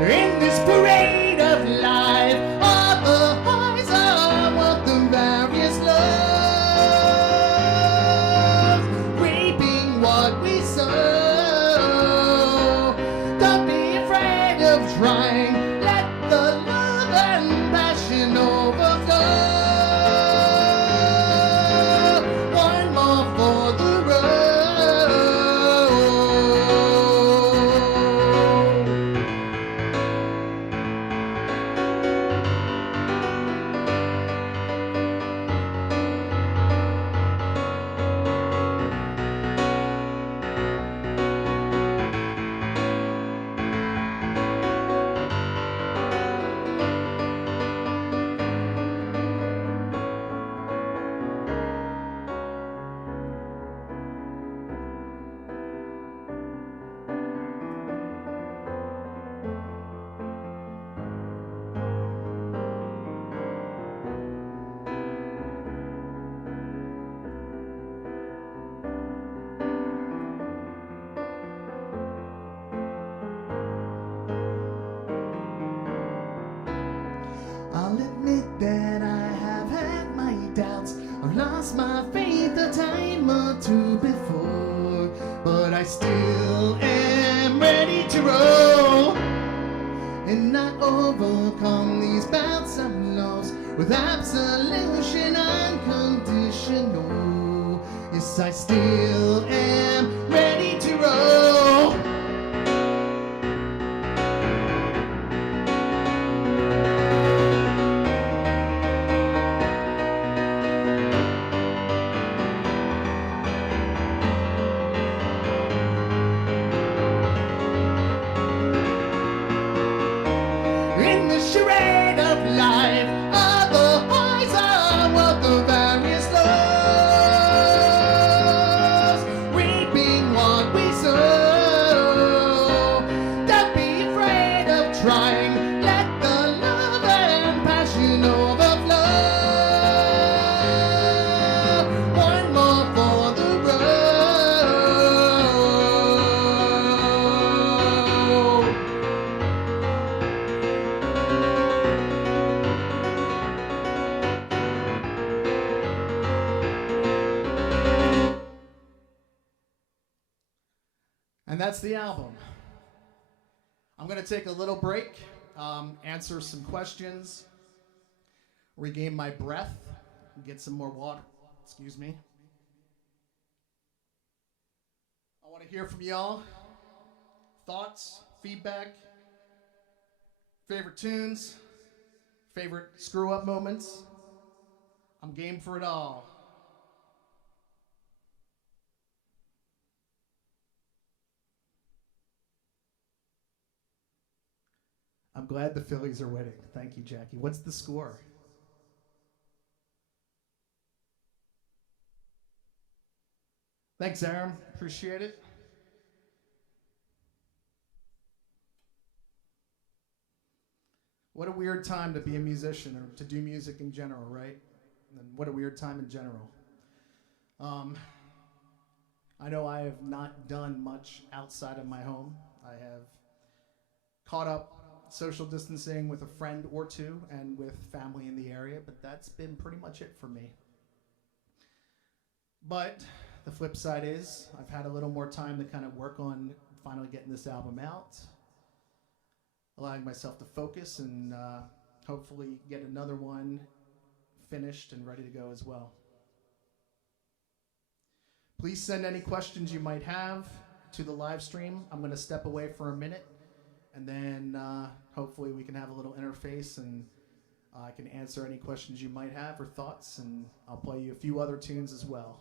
In this parade of life, all the highs are what the various loves, reaping what we sow. Don't be afraid of trying. Let the love and passion overflow. One more for the road. I'll admit that I have had my lost my faith a time or two before, but I still am ready to roll. And I overcome these bouts of loss with absolution unconditional. Yes, I still am ready to roll. In the charade of life, all the highs are what the various lows, reaping what we sow. Don't be afraid of trying, let the love and passion overflow. One more for the road. And that's the album. I'm going to take a little break, answer some questions, regain my breath, and get some more water. Excuse me. I want to hear from y'all. Thoughts, feedback, favorite tunes, favorite screw up moments. I'm game for it all. I'm glad the Phillies are winning. Thank you, Jackie. What's the score? Thanks, Aaron. Appreciate it. What a weird time to be a musician or to do music in general, right? And what a weird time in general. I know I have not done much outside of my home. I have caught up social distancing with a friend or two and with family in the area, but that's been pretty much it for me. But the flip side is I've had a little more time to kind of work on finally getting this album out, allowing myself to focus and hopefully get another one finished and ready to go as well. Please send any questions you might have to the live stream. I'm going to step away for a minute, and then hopefully we can have a little interface, and I can answer any questions you might have or thoughts, and I'll play you a few other tunes as well.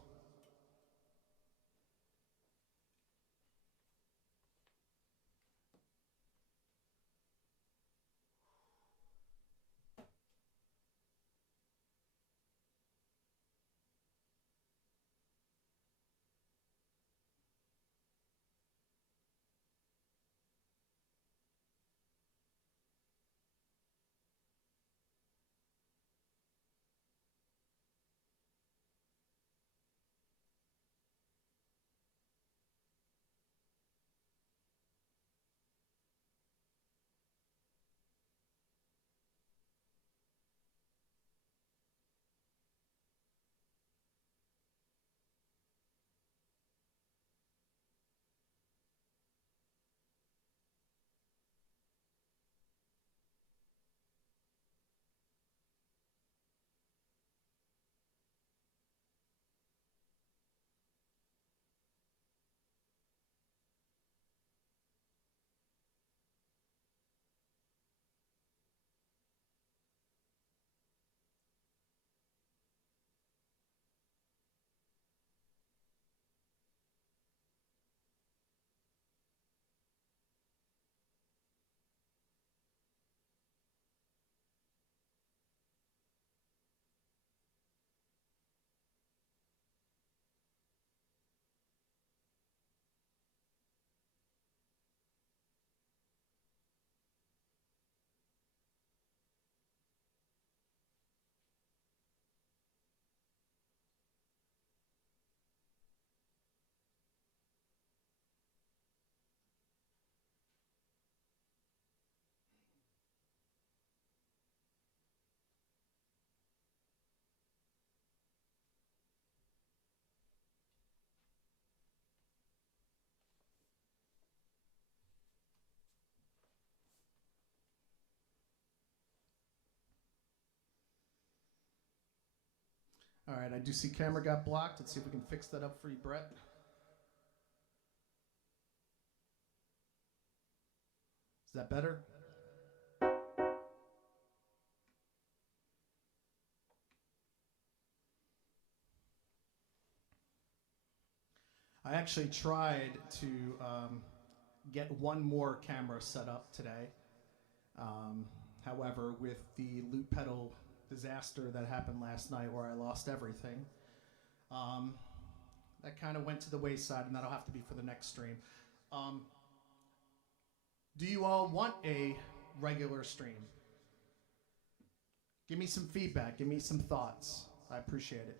All right, I do see camera got blocked. Let's see if we can fix that up for you, Brett. Is that better? I actually tried to get one more camera set up today. However, with the loop pedal disaster that happened last night where I lost everything, that kind of went to the wayside, and that'll have to be for the next stream. Do you all want a regular stream? Give me some feedback. Give me some thoughts. I appreciate it.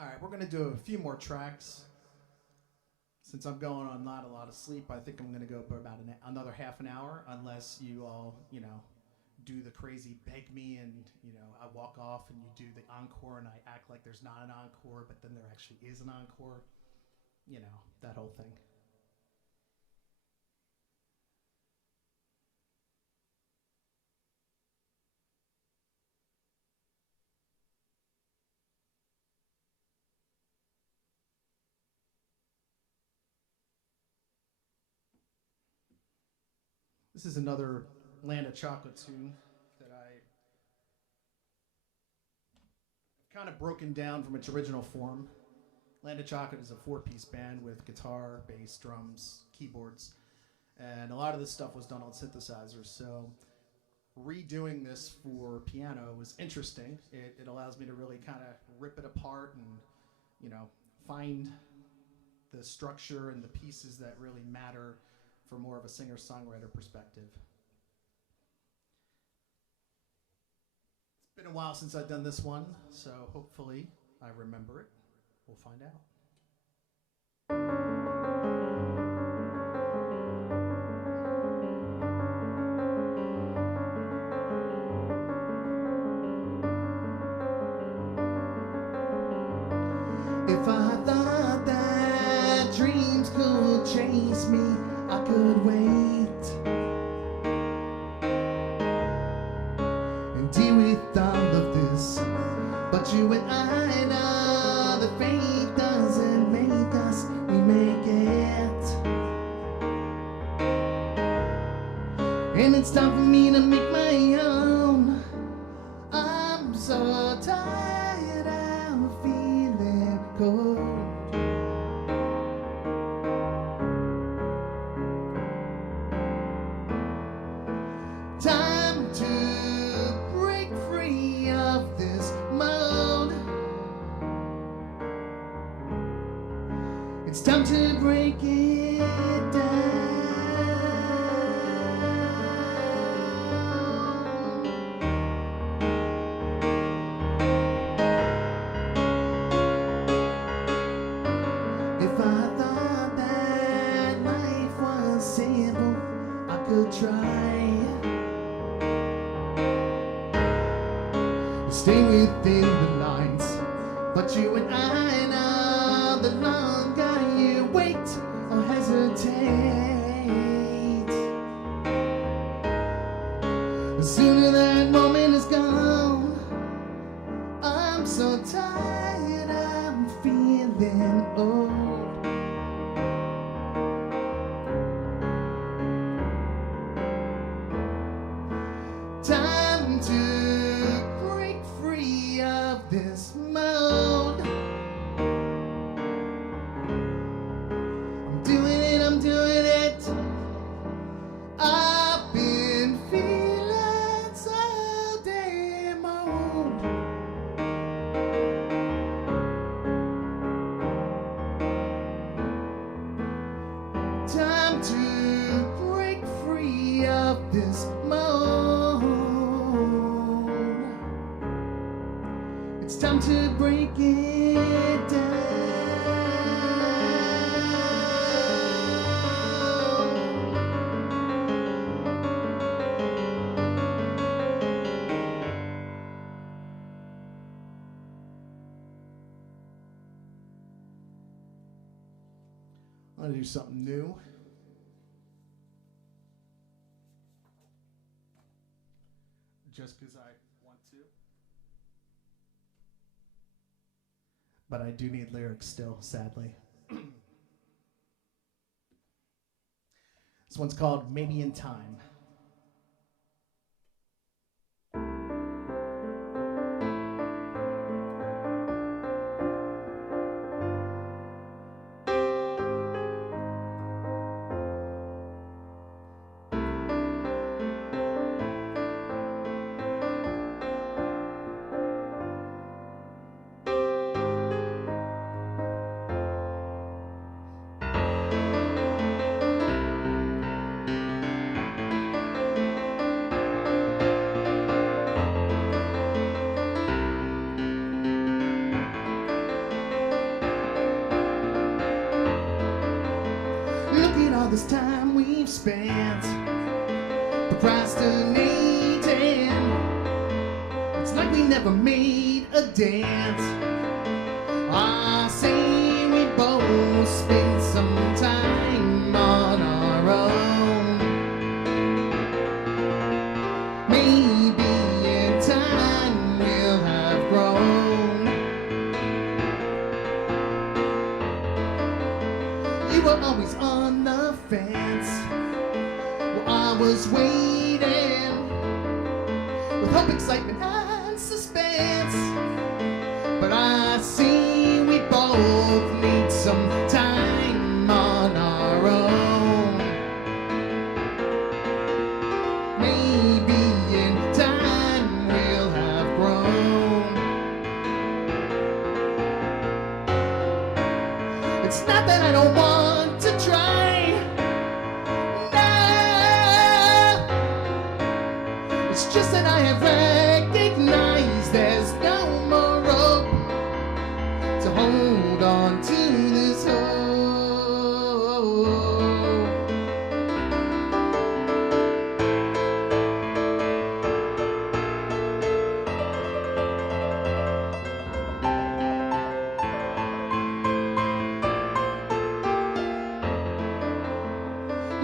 All right, we're going to do a few more tracks. Since I'm going on not a lot of sleep, I think I'm going to go for about another half an hour, unless you all, do the crazy beg me and, I walk off and you do the encore and I act like there's not an encore, but then there actually is an encore. That whole thing. This is another Land of Chocolate tune that I've kind of broken down from its original form. Land of Chocolate is a 4-piece band with guitar, bass, drums, keyboards, and a lot of this stuff was done on synthesizers. So redoing this for piano was interesting. It allows me to really kind of rip it apart and, find the structure and the pieces that really matter for more of a singer-songwriter perspective. It's been a while since I've done this one, so hopefully I remember it. We'll find out. If I thought that dreams could chase me, I could wait and deal with all of this. But you and I know that fate doesn't make us, we make it. And it's time for me to make my own. I'm so tired of feeling cold. Time to break free of this mode. It's time to break it down. If I thought that life was simple, I could try. Stay within the lines, but you and I know the longer you wait or hesitate, the sooner that moment is gone. I'm so tired, I'm feeling old. Time to break free of this mode. I'm doing it, I'm doing it. I've been feeling so damn old. Time to break free of this mode. time to break it down. I'm going to do something new. Just because I want to. But I do need lyrics still, sadly. This one's called Maybe in Time. All this time we've spent procrastinating. It's like we never made a dent. I say we both spent some time on our own. Maybe in time we'll have grown. You were always on the fence. Well, I was waiting with hope, excitement, and suspense. But I see we both need some time on our own. Maybe in time we'll have grown. It's not that I don't want to try. It's just that I have recognized there's no more rope to hold on to this hope.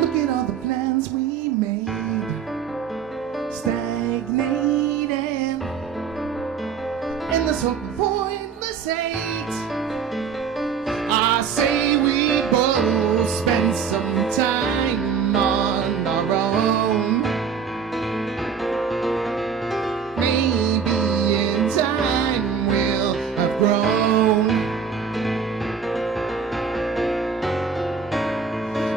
Look at all the plans we made, stagnating in this hope of pointless hate. I say we both spend some time on our own. Maybe in time we'll have grown.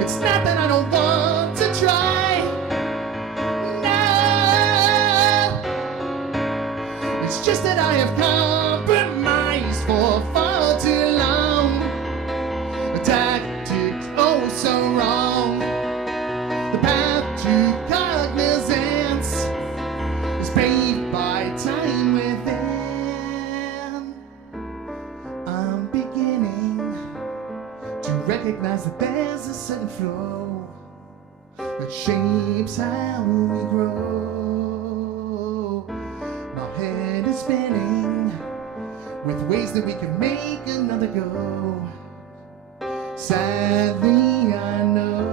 It's not that I don't want to try. It's just that I have compromised for far too long. A tactic oh so wrong. The path to cognizance is paved by time within. I'm beginning to recognize that there's a certain flow that shapes how we grow. Head is spinning with ways that we can make another go. Sadly, I know.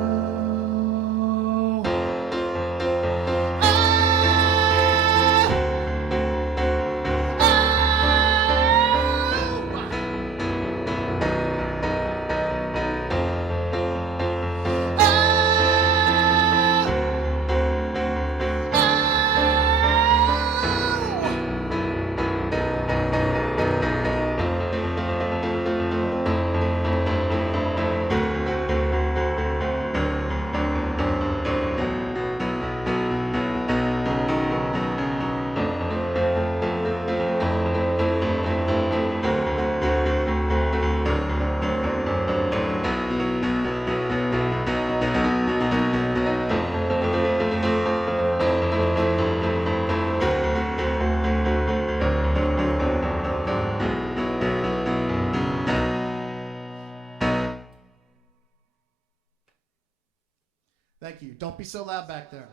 you. Don't be so loud back there.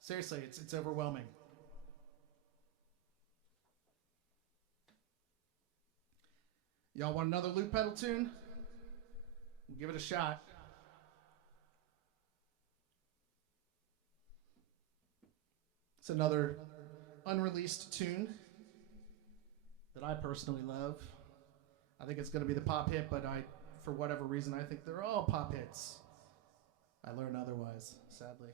Seriously, it's overwhelming. Y'all want another loop pedal tune? Give it a shot. It's another unreleased tune that I personally love. I think it's going to be the pop hit, but for whatever reason, I think they're all pop hits. I learned otherwise, sadly.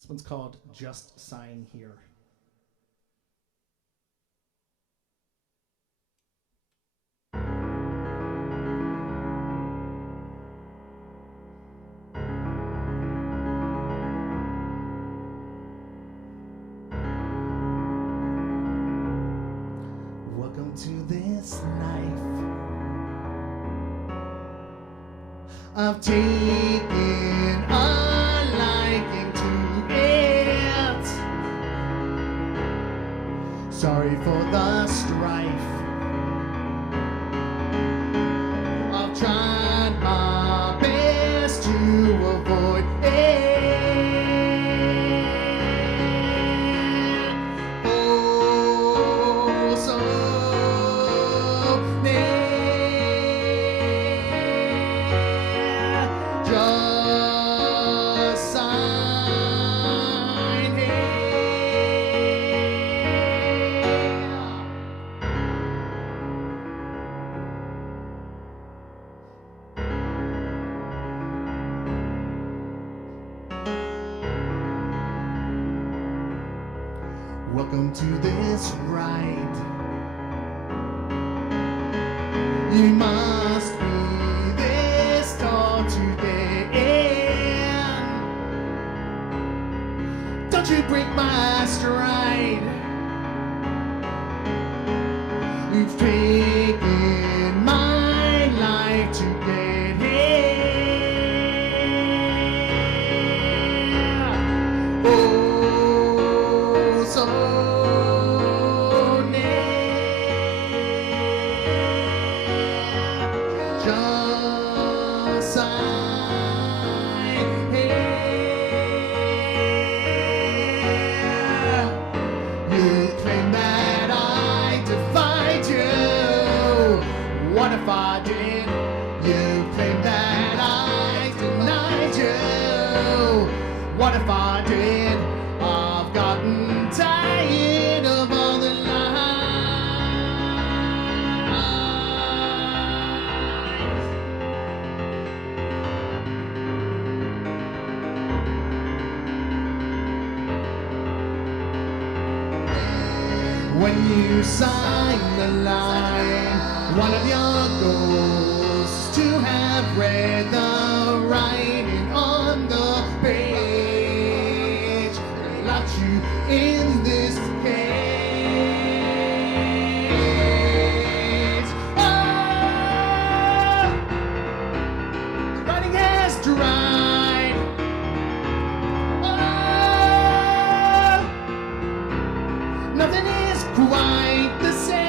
This one's called Just Sign Here. Welcome to this life. I've taken a liking to it. Sorry for the strife. I've tried my best to avoid it. Oh, so just sign Welcome to this ride. You must be this tall to get in. Don't you break my stride. You've taken my life to get here. Oh, so just sign here. You claim that I defied you. What if I did? You claim that I denied you. What if I did? I've gotten tired of all the lies. When you sign the line, one of your goals to have read the writing on the page and locked you in this cage. Oh, the writing has dried. Oh, nothing is quite the same.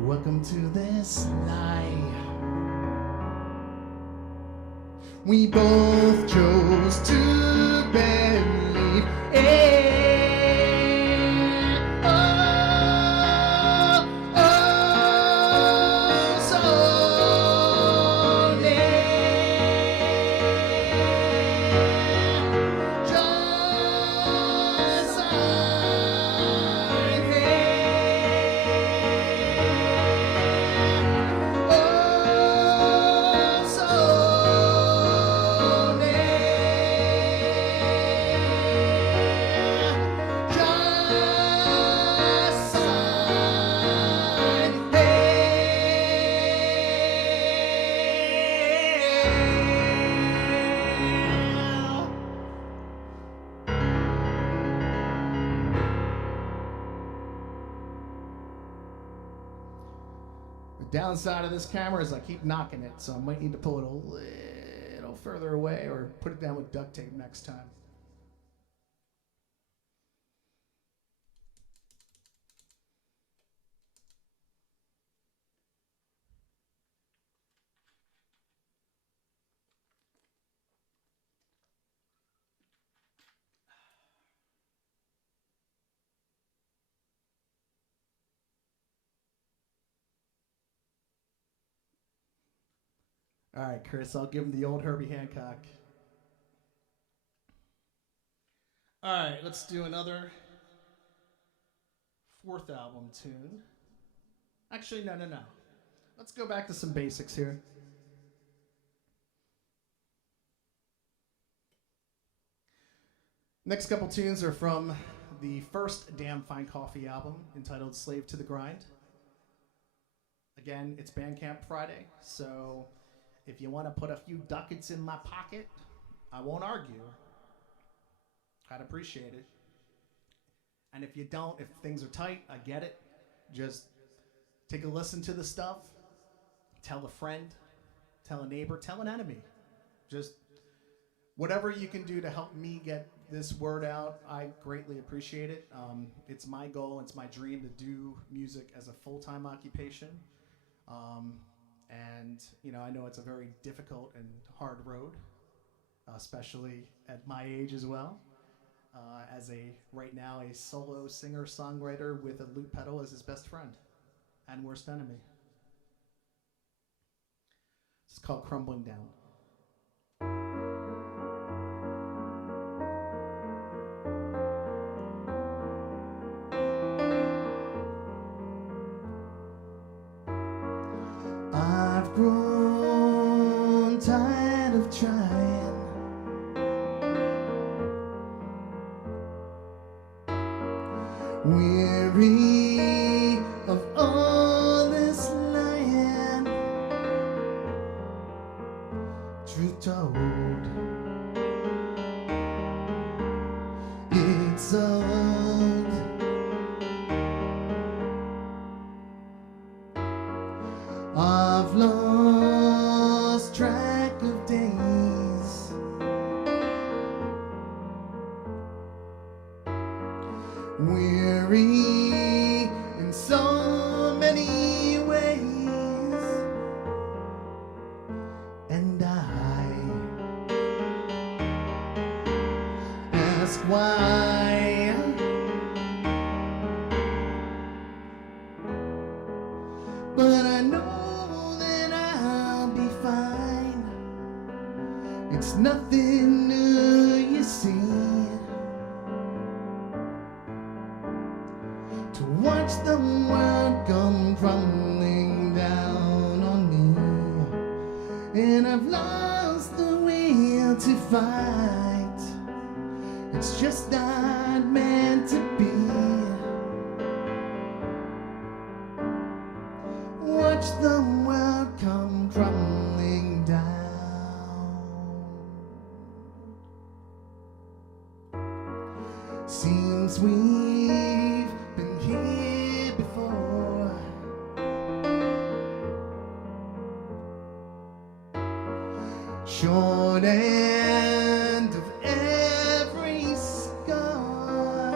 Welcome to this lie. We both chose to believe it. Oh, oh, so just sign here. Oh, so just sign here. The downside of this camera is I keep knocking it, so I might need to pull it a little further away or put it down with duct tape next time. All right, Chris, I'll give him the old Herbie Hancock. All right, let's do another fourth album tune. Actually, no. Let's go back to some basics here. Next couple tunes are from the first Damn Fine Coffee album entitled Slave to the Grind. Again, it's Bandcamp Friday, so if you want to put a few ducats in my pocket, I won't argue. I'd appreciate it. And if you don't, if things are tight, I get it. Just take a listen to the stuff. Tell a friend, tell a neighbor, tell an enemy. Just whatever you can do to help me get this word out, I greatly appreciate it. It's my goal, it's my dream to do music as a full-time occupation. And, you know, I know it's a very difficult and hard road, especially at my age as well. As right now, a solo singer-songwriter with a loop pedal as his best friend and worst enemy. It's called Crumbling Down. I've grown tired of trying. Weary of all this lying. Truth told, it's old. I've lost track of days. Weary in so many ways. And I ask why. But I know that I'll be fine. It's nothing new, you see. To watch the world come crumbling down on me. And I've lost the will to fight. It's just not meant to be. Watch the world come crumbling down. Seems we've been here before. Short end of every scar,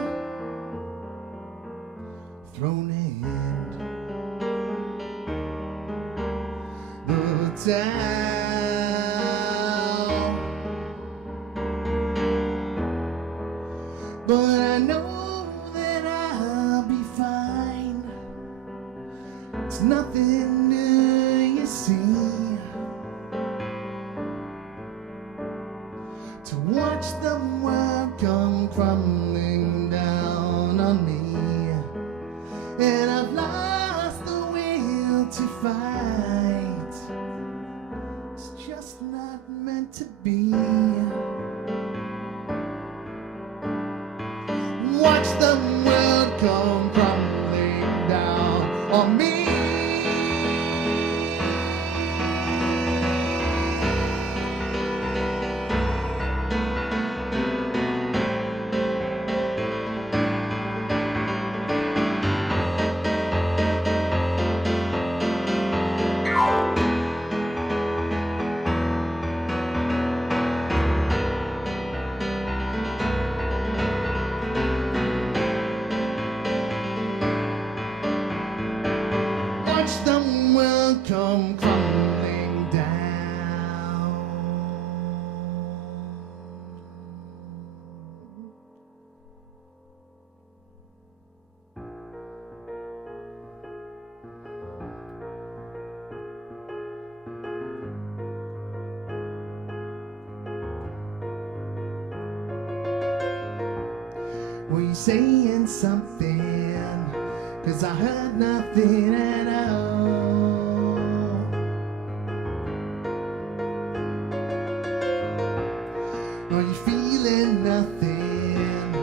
thrown in the towel. But I know that I'll be fine. It's nothing new, you see. To watch the world come crumbling down on me. And I've lost the will to fight. It's just not meant to be. Watch the world come crumbling down on me. Watch the world come crumbling down. saying something? 'Cause I heard nothing at all. Are you feeling nothing?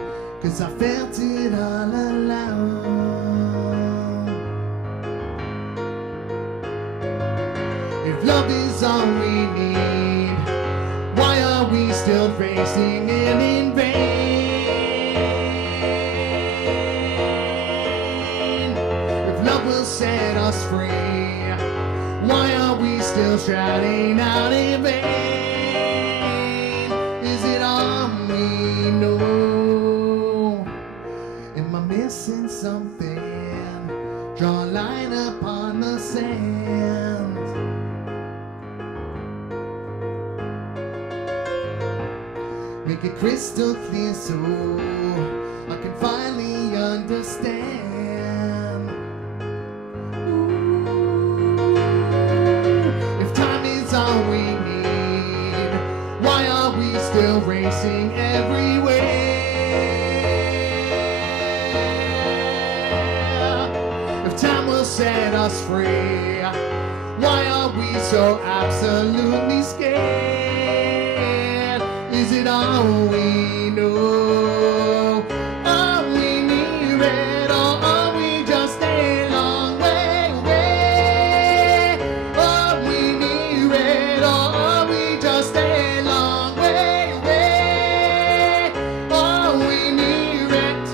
'Cause I felt it all along. If love is all we need, why are we still racing in vain? If love will set us free, why are we still shouting out in vain? Is it all we know? Am I missing something? Draw a line upon the sand. Make it crystal clear so I can finally understand. Ooh, if time is all we need, why are we still racing everywhere? If time will set us free, why are we so absolutely scared? Is it all we know? Are we near it, or are we just a long way away? Are we near it, or are we just a long way away? Are we near it?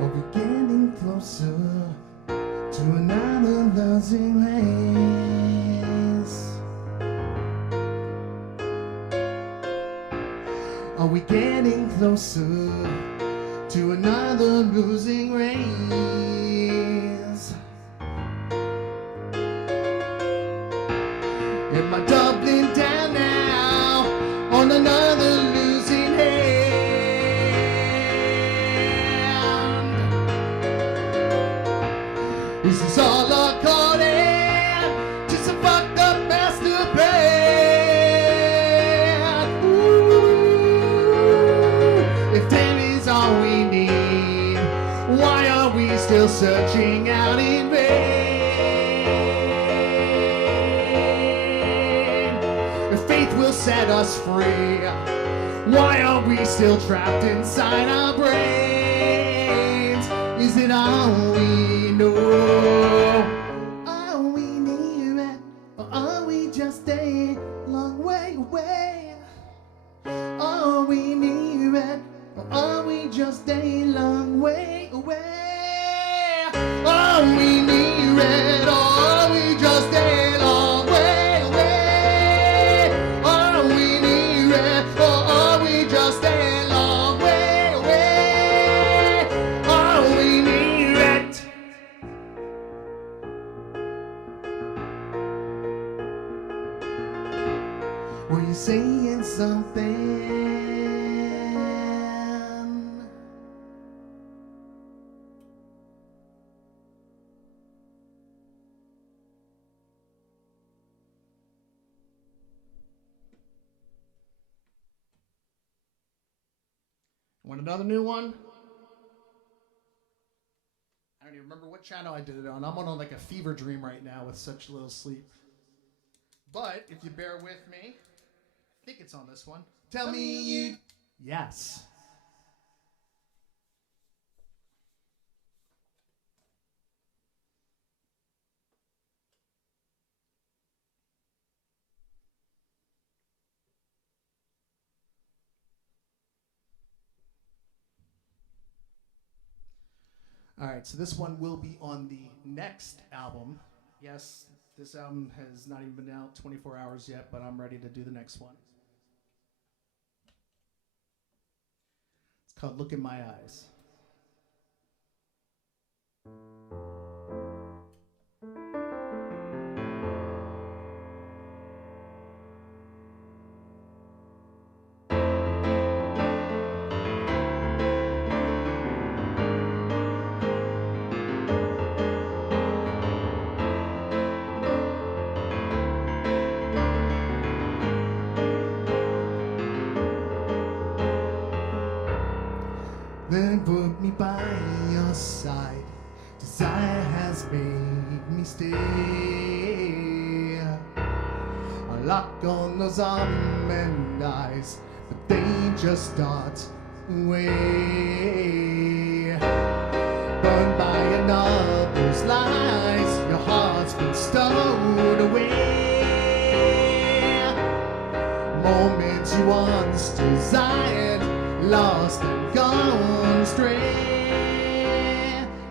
Are we getting closer to another losing race? Are we getting closer to another losing race? Am I doubling down now on another losing hand? Is this all according to some fucked up master plan? Ooh, if time is all we need, why are we still searching out in vain? If faith will set us free, why are we still trapped inside our brains? Is it all we know? Are we near it, or are we just a long way away? Are we near it, or are we just a long way away? Are we near it, or are we just a long way away? Are we near it, or are we just a long way away? Are we near it? Were you saying something? Want another new one? I don't even remember what channel I did it on. I'm on like a fever dream right now with such little sleep. But if you bear with me, I think it's on this one. Tell me you... Yes. All right, so this one will be on the next album. Yes, this album has not even been out 24 hours yet, but I'm ready to do the next one. It's called Look in My Eyes. has made me stay. I lock on those almond eyes, but they just dart away. Burned by another's lies, your heart's been stowed away. Moments you once desired, lost and gone astray.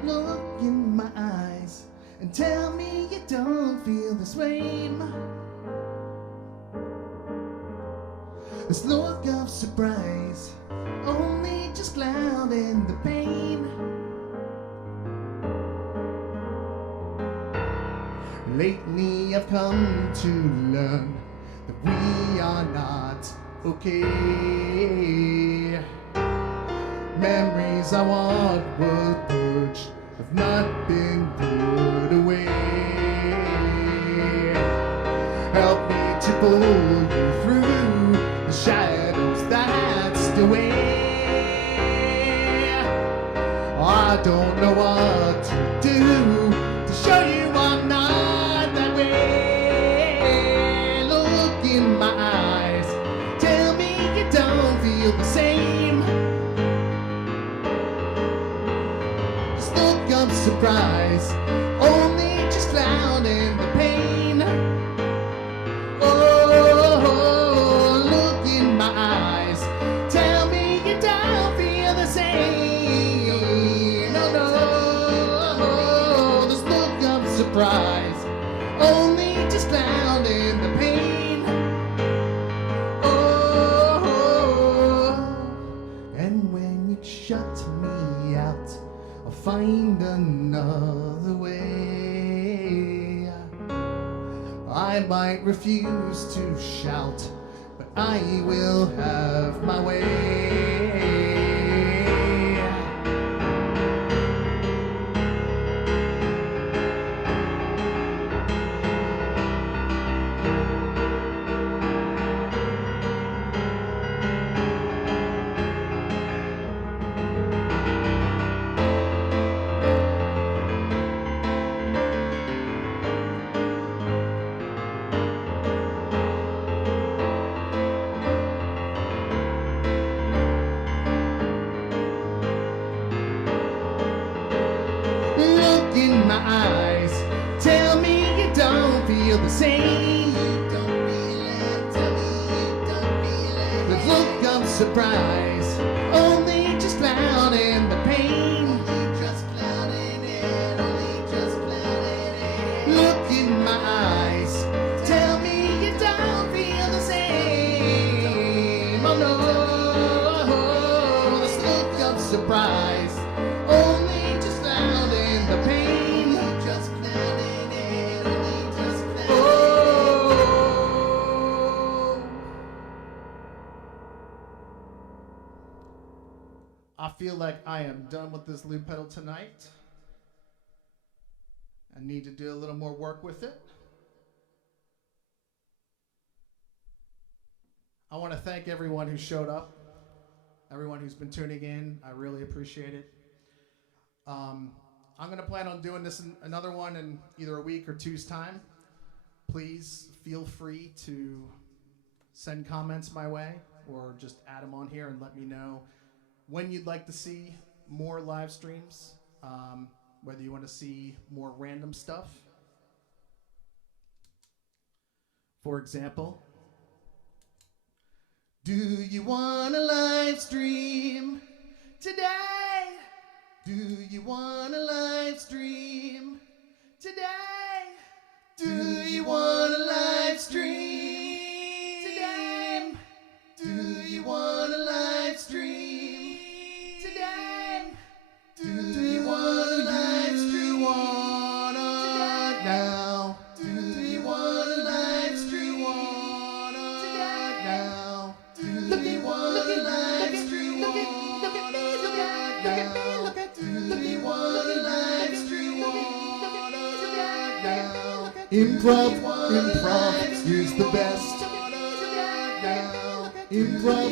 Look in my eyes and tell me you don't feel the same. This look of surprise only just clouding the pain. Lately I've come to learn that we are not okay. Memories I want were purged have not been put away. Help me to pull you through the shadows that still weigh. I don't know what to do to show you I'm not that way. Look in my eyes, tell me you don't feel the same. This look of surprise only just clouding the pain. Oh, look in my eyes, tell me you don't feel the same. No, no, this look of surprise only just clouding the pain. Oh, and when you shut me out, I'll find another way. I might refuse to shout, but I will have my way. Look in my eyes, tell me you don't feel the same. The look of surprise only just clouding the pain. Look in my eyes, tell me you don't feel the same. Oh no, this look of surprise only just clouding the pain. Oh, I feel like I am done with this loop pedal tonight. I need to do a little more work with it. I want to thank everyone who showed up, everyone who's been tuning in. I really appreciate it. I'm going to plan on doing this another one in either a week or two's time. Please feel free to send comments my way or just add them on here and let me know when you'd like to see more live streams, whether you want to see more random stuff. For example, do you want a live stream today? Do you want a live stream today? Do you want a live stream today? Do you want a live stream today? Do you want a live stream now? Do you want a live stream now? Do you want a live stream now? Improv, here's the best. Improv,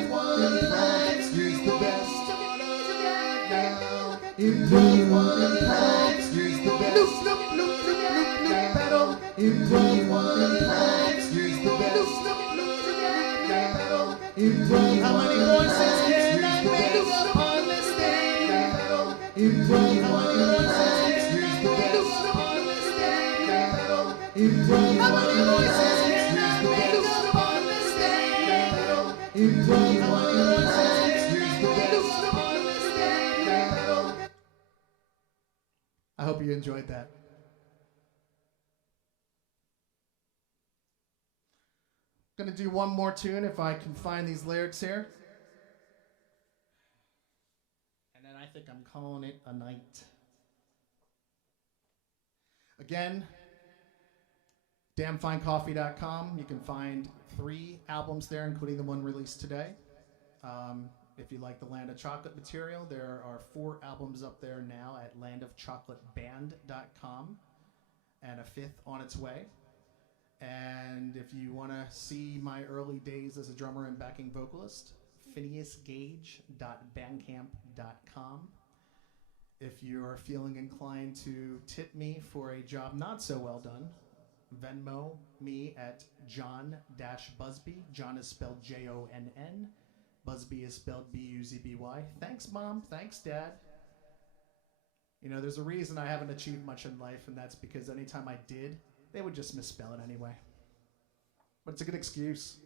here's the best. Improv, here's the best. Improv lives, use the best. Improv, how many voices can I make upon the stage? Improv, how many voices can I make upon the stage? Improv, how many voices can I make upon the stage? Improv, how many voices can I make upon the stage? I hope you enjoyed that. Gonna do one more tune if I can find these lyrics here. And then I think I'm calling it a night. Again, damnfinecoffee.com. You can find 3 albums there, including the one released today. If you like the Land of Chocolate material, there are 4 albums up there now at landofchocolateband.com, and a 5th on its way. And if you want to see my early days as a drummer and backing vocalist, phineasgage.bandcamp.com. If you're feeling inclined to tip me for a job not so well done, Venmo me at John-Busby. John is spelled Jonn. Busby is spelled Buzby. Thanks, Mom. Thanks, Dad. You know, there's a reason I haven't achieved much in life, and that's because anytime I did, they would just misspell it anyway. But it's a good excuse.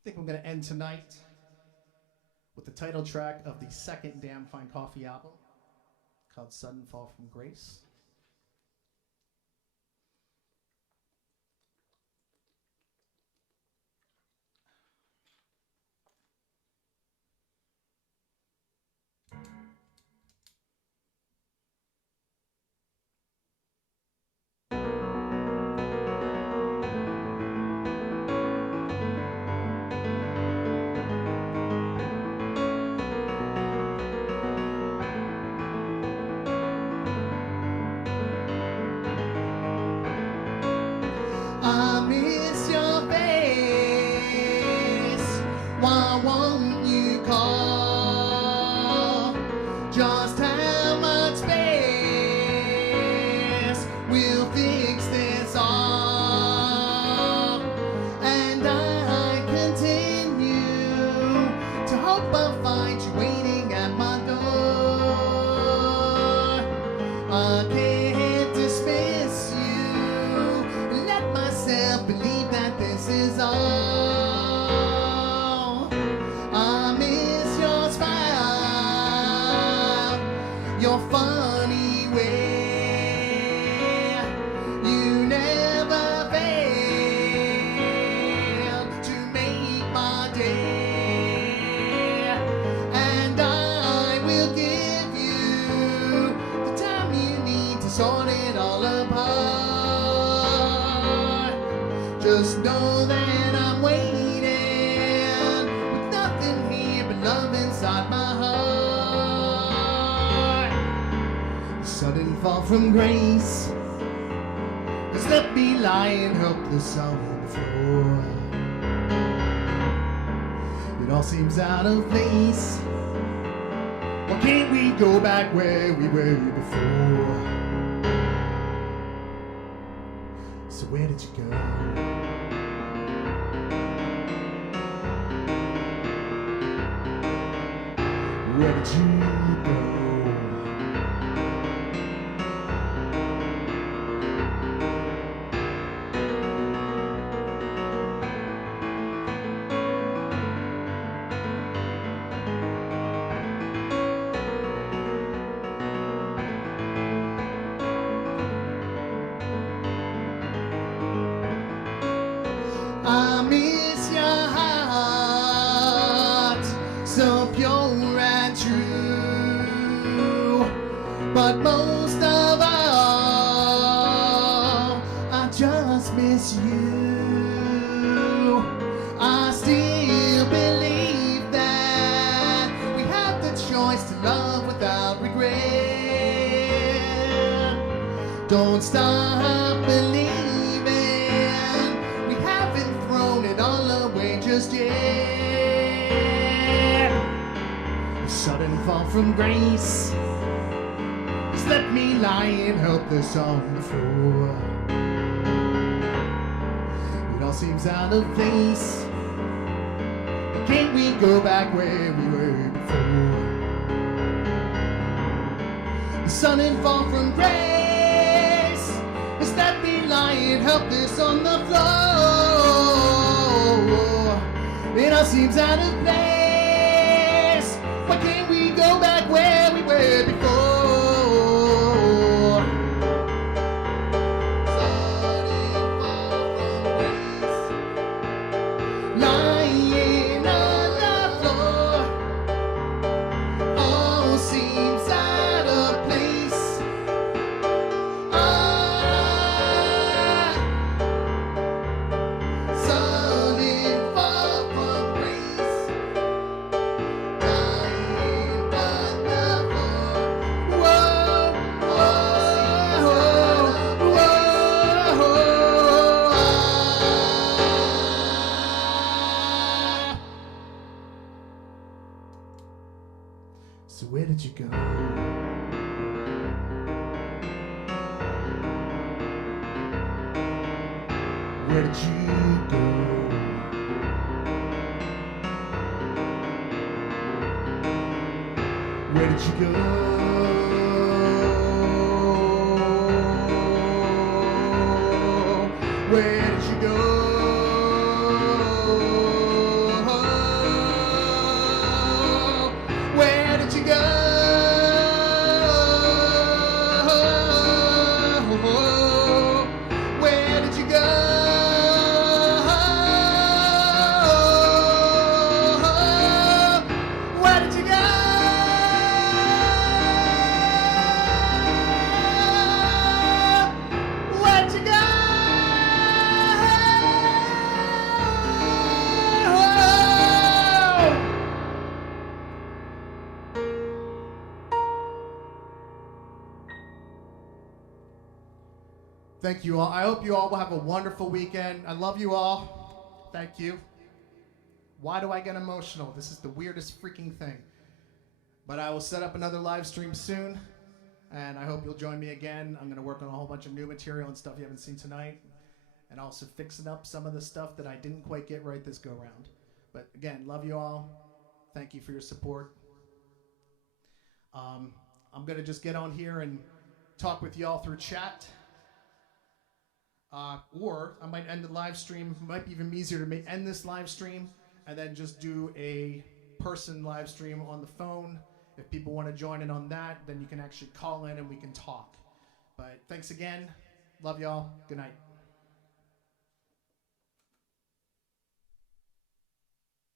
I think I'm going to end tonight with the title track of the second Damn Fine Coffee album called Sudden Fall from Grace. I miss your face. Why won't you call? Just how much space will fix this all? And I continue to hope I'll find you waiting at my door. I can't dismiss you. Let myself believe that this is all. I miss your smile, your funny way. You never fail to make my day. And I will give you the time you need to sort it all apart. Just know that I'm waiting with nothing here but love inside my heart. Sudden fall from grace has left me lying helpless on the floor. It all seems out of place. Why can't we go back where we were before? So where did you go? Where did you go? I miss your heart, so pure and true. Don't stop believing. We haven't thrown it all away just yet. A sudden fall from grace has left me lying helpless on the floor. It all seems out of place. Can't we go back where we were before? The sudden fall from grace has left me lying helpless on the floor. It all seems out of place. Why can't we go back where we were before? So where did you go? Where did you go? Where did you go? Where did you go? Where did you go? Where did you go? Where did you go? Where did you go? Thank you all. I hope you all will have a wonderful weekend. I love you all. Thank you. Why do I get emotional? This is the weirdest freaking thing. But I will set up another live stream soon, and I hope you'll join me again. I'm going to work on a whole bunch of new material and stuff you haven't seen tonight, and also fixing up some of the stuff that I didn't quite get right this go-round. But again, love you all. Thank you for your support. I'm going to just get on here and talk with y'all through chat. Or I might end the live stream. It might be even easier to end this live stream and then just do a person live stream on the phone. If people want to join in on that, then you can actually call in and we can talk. But thanks again. Love y'all. Good night.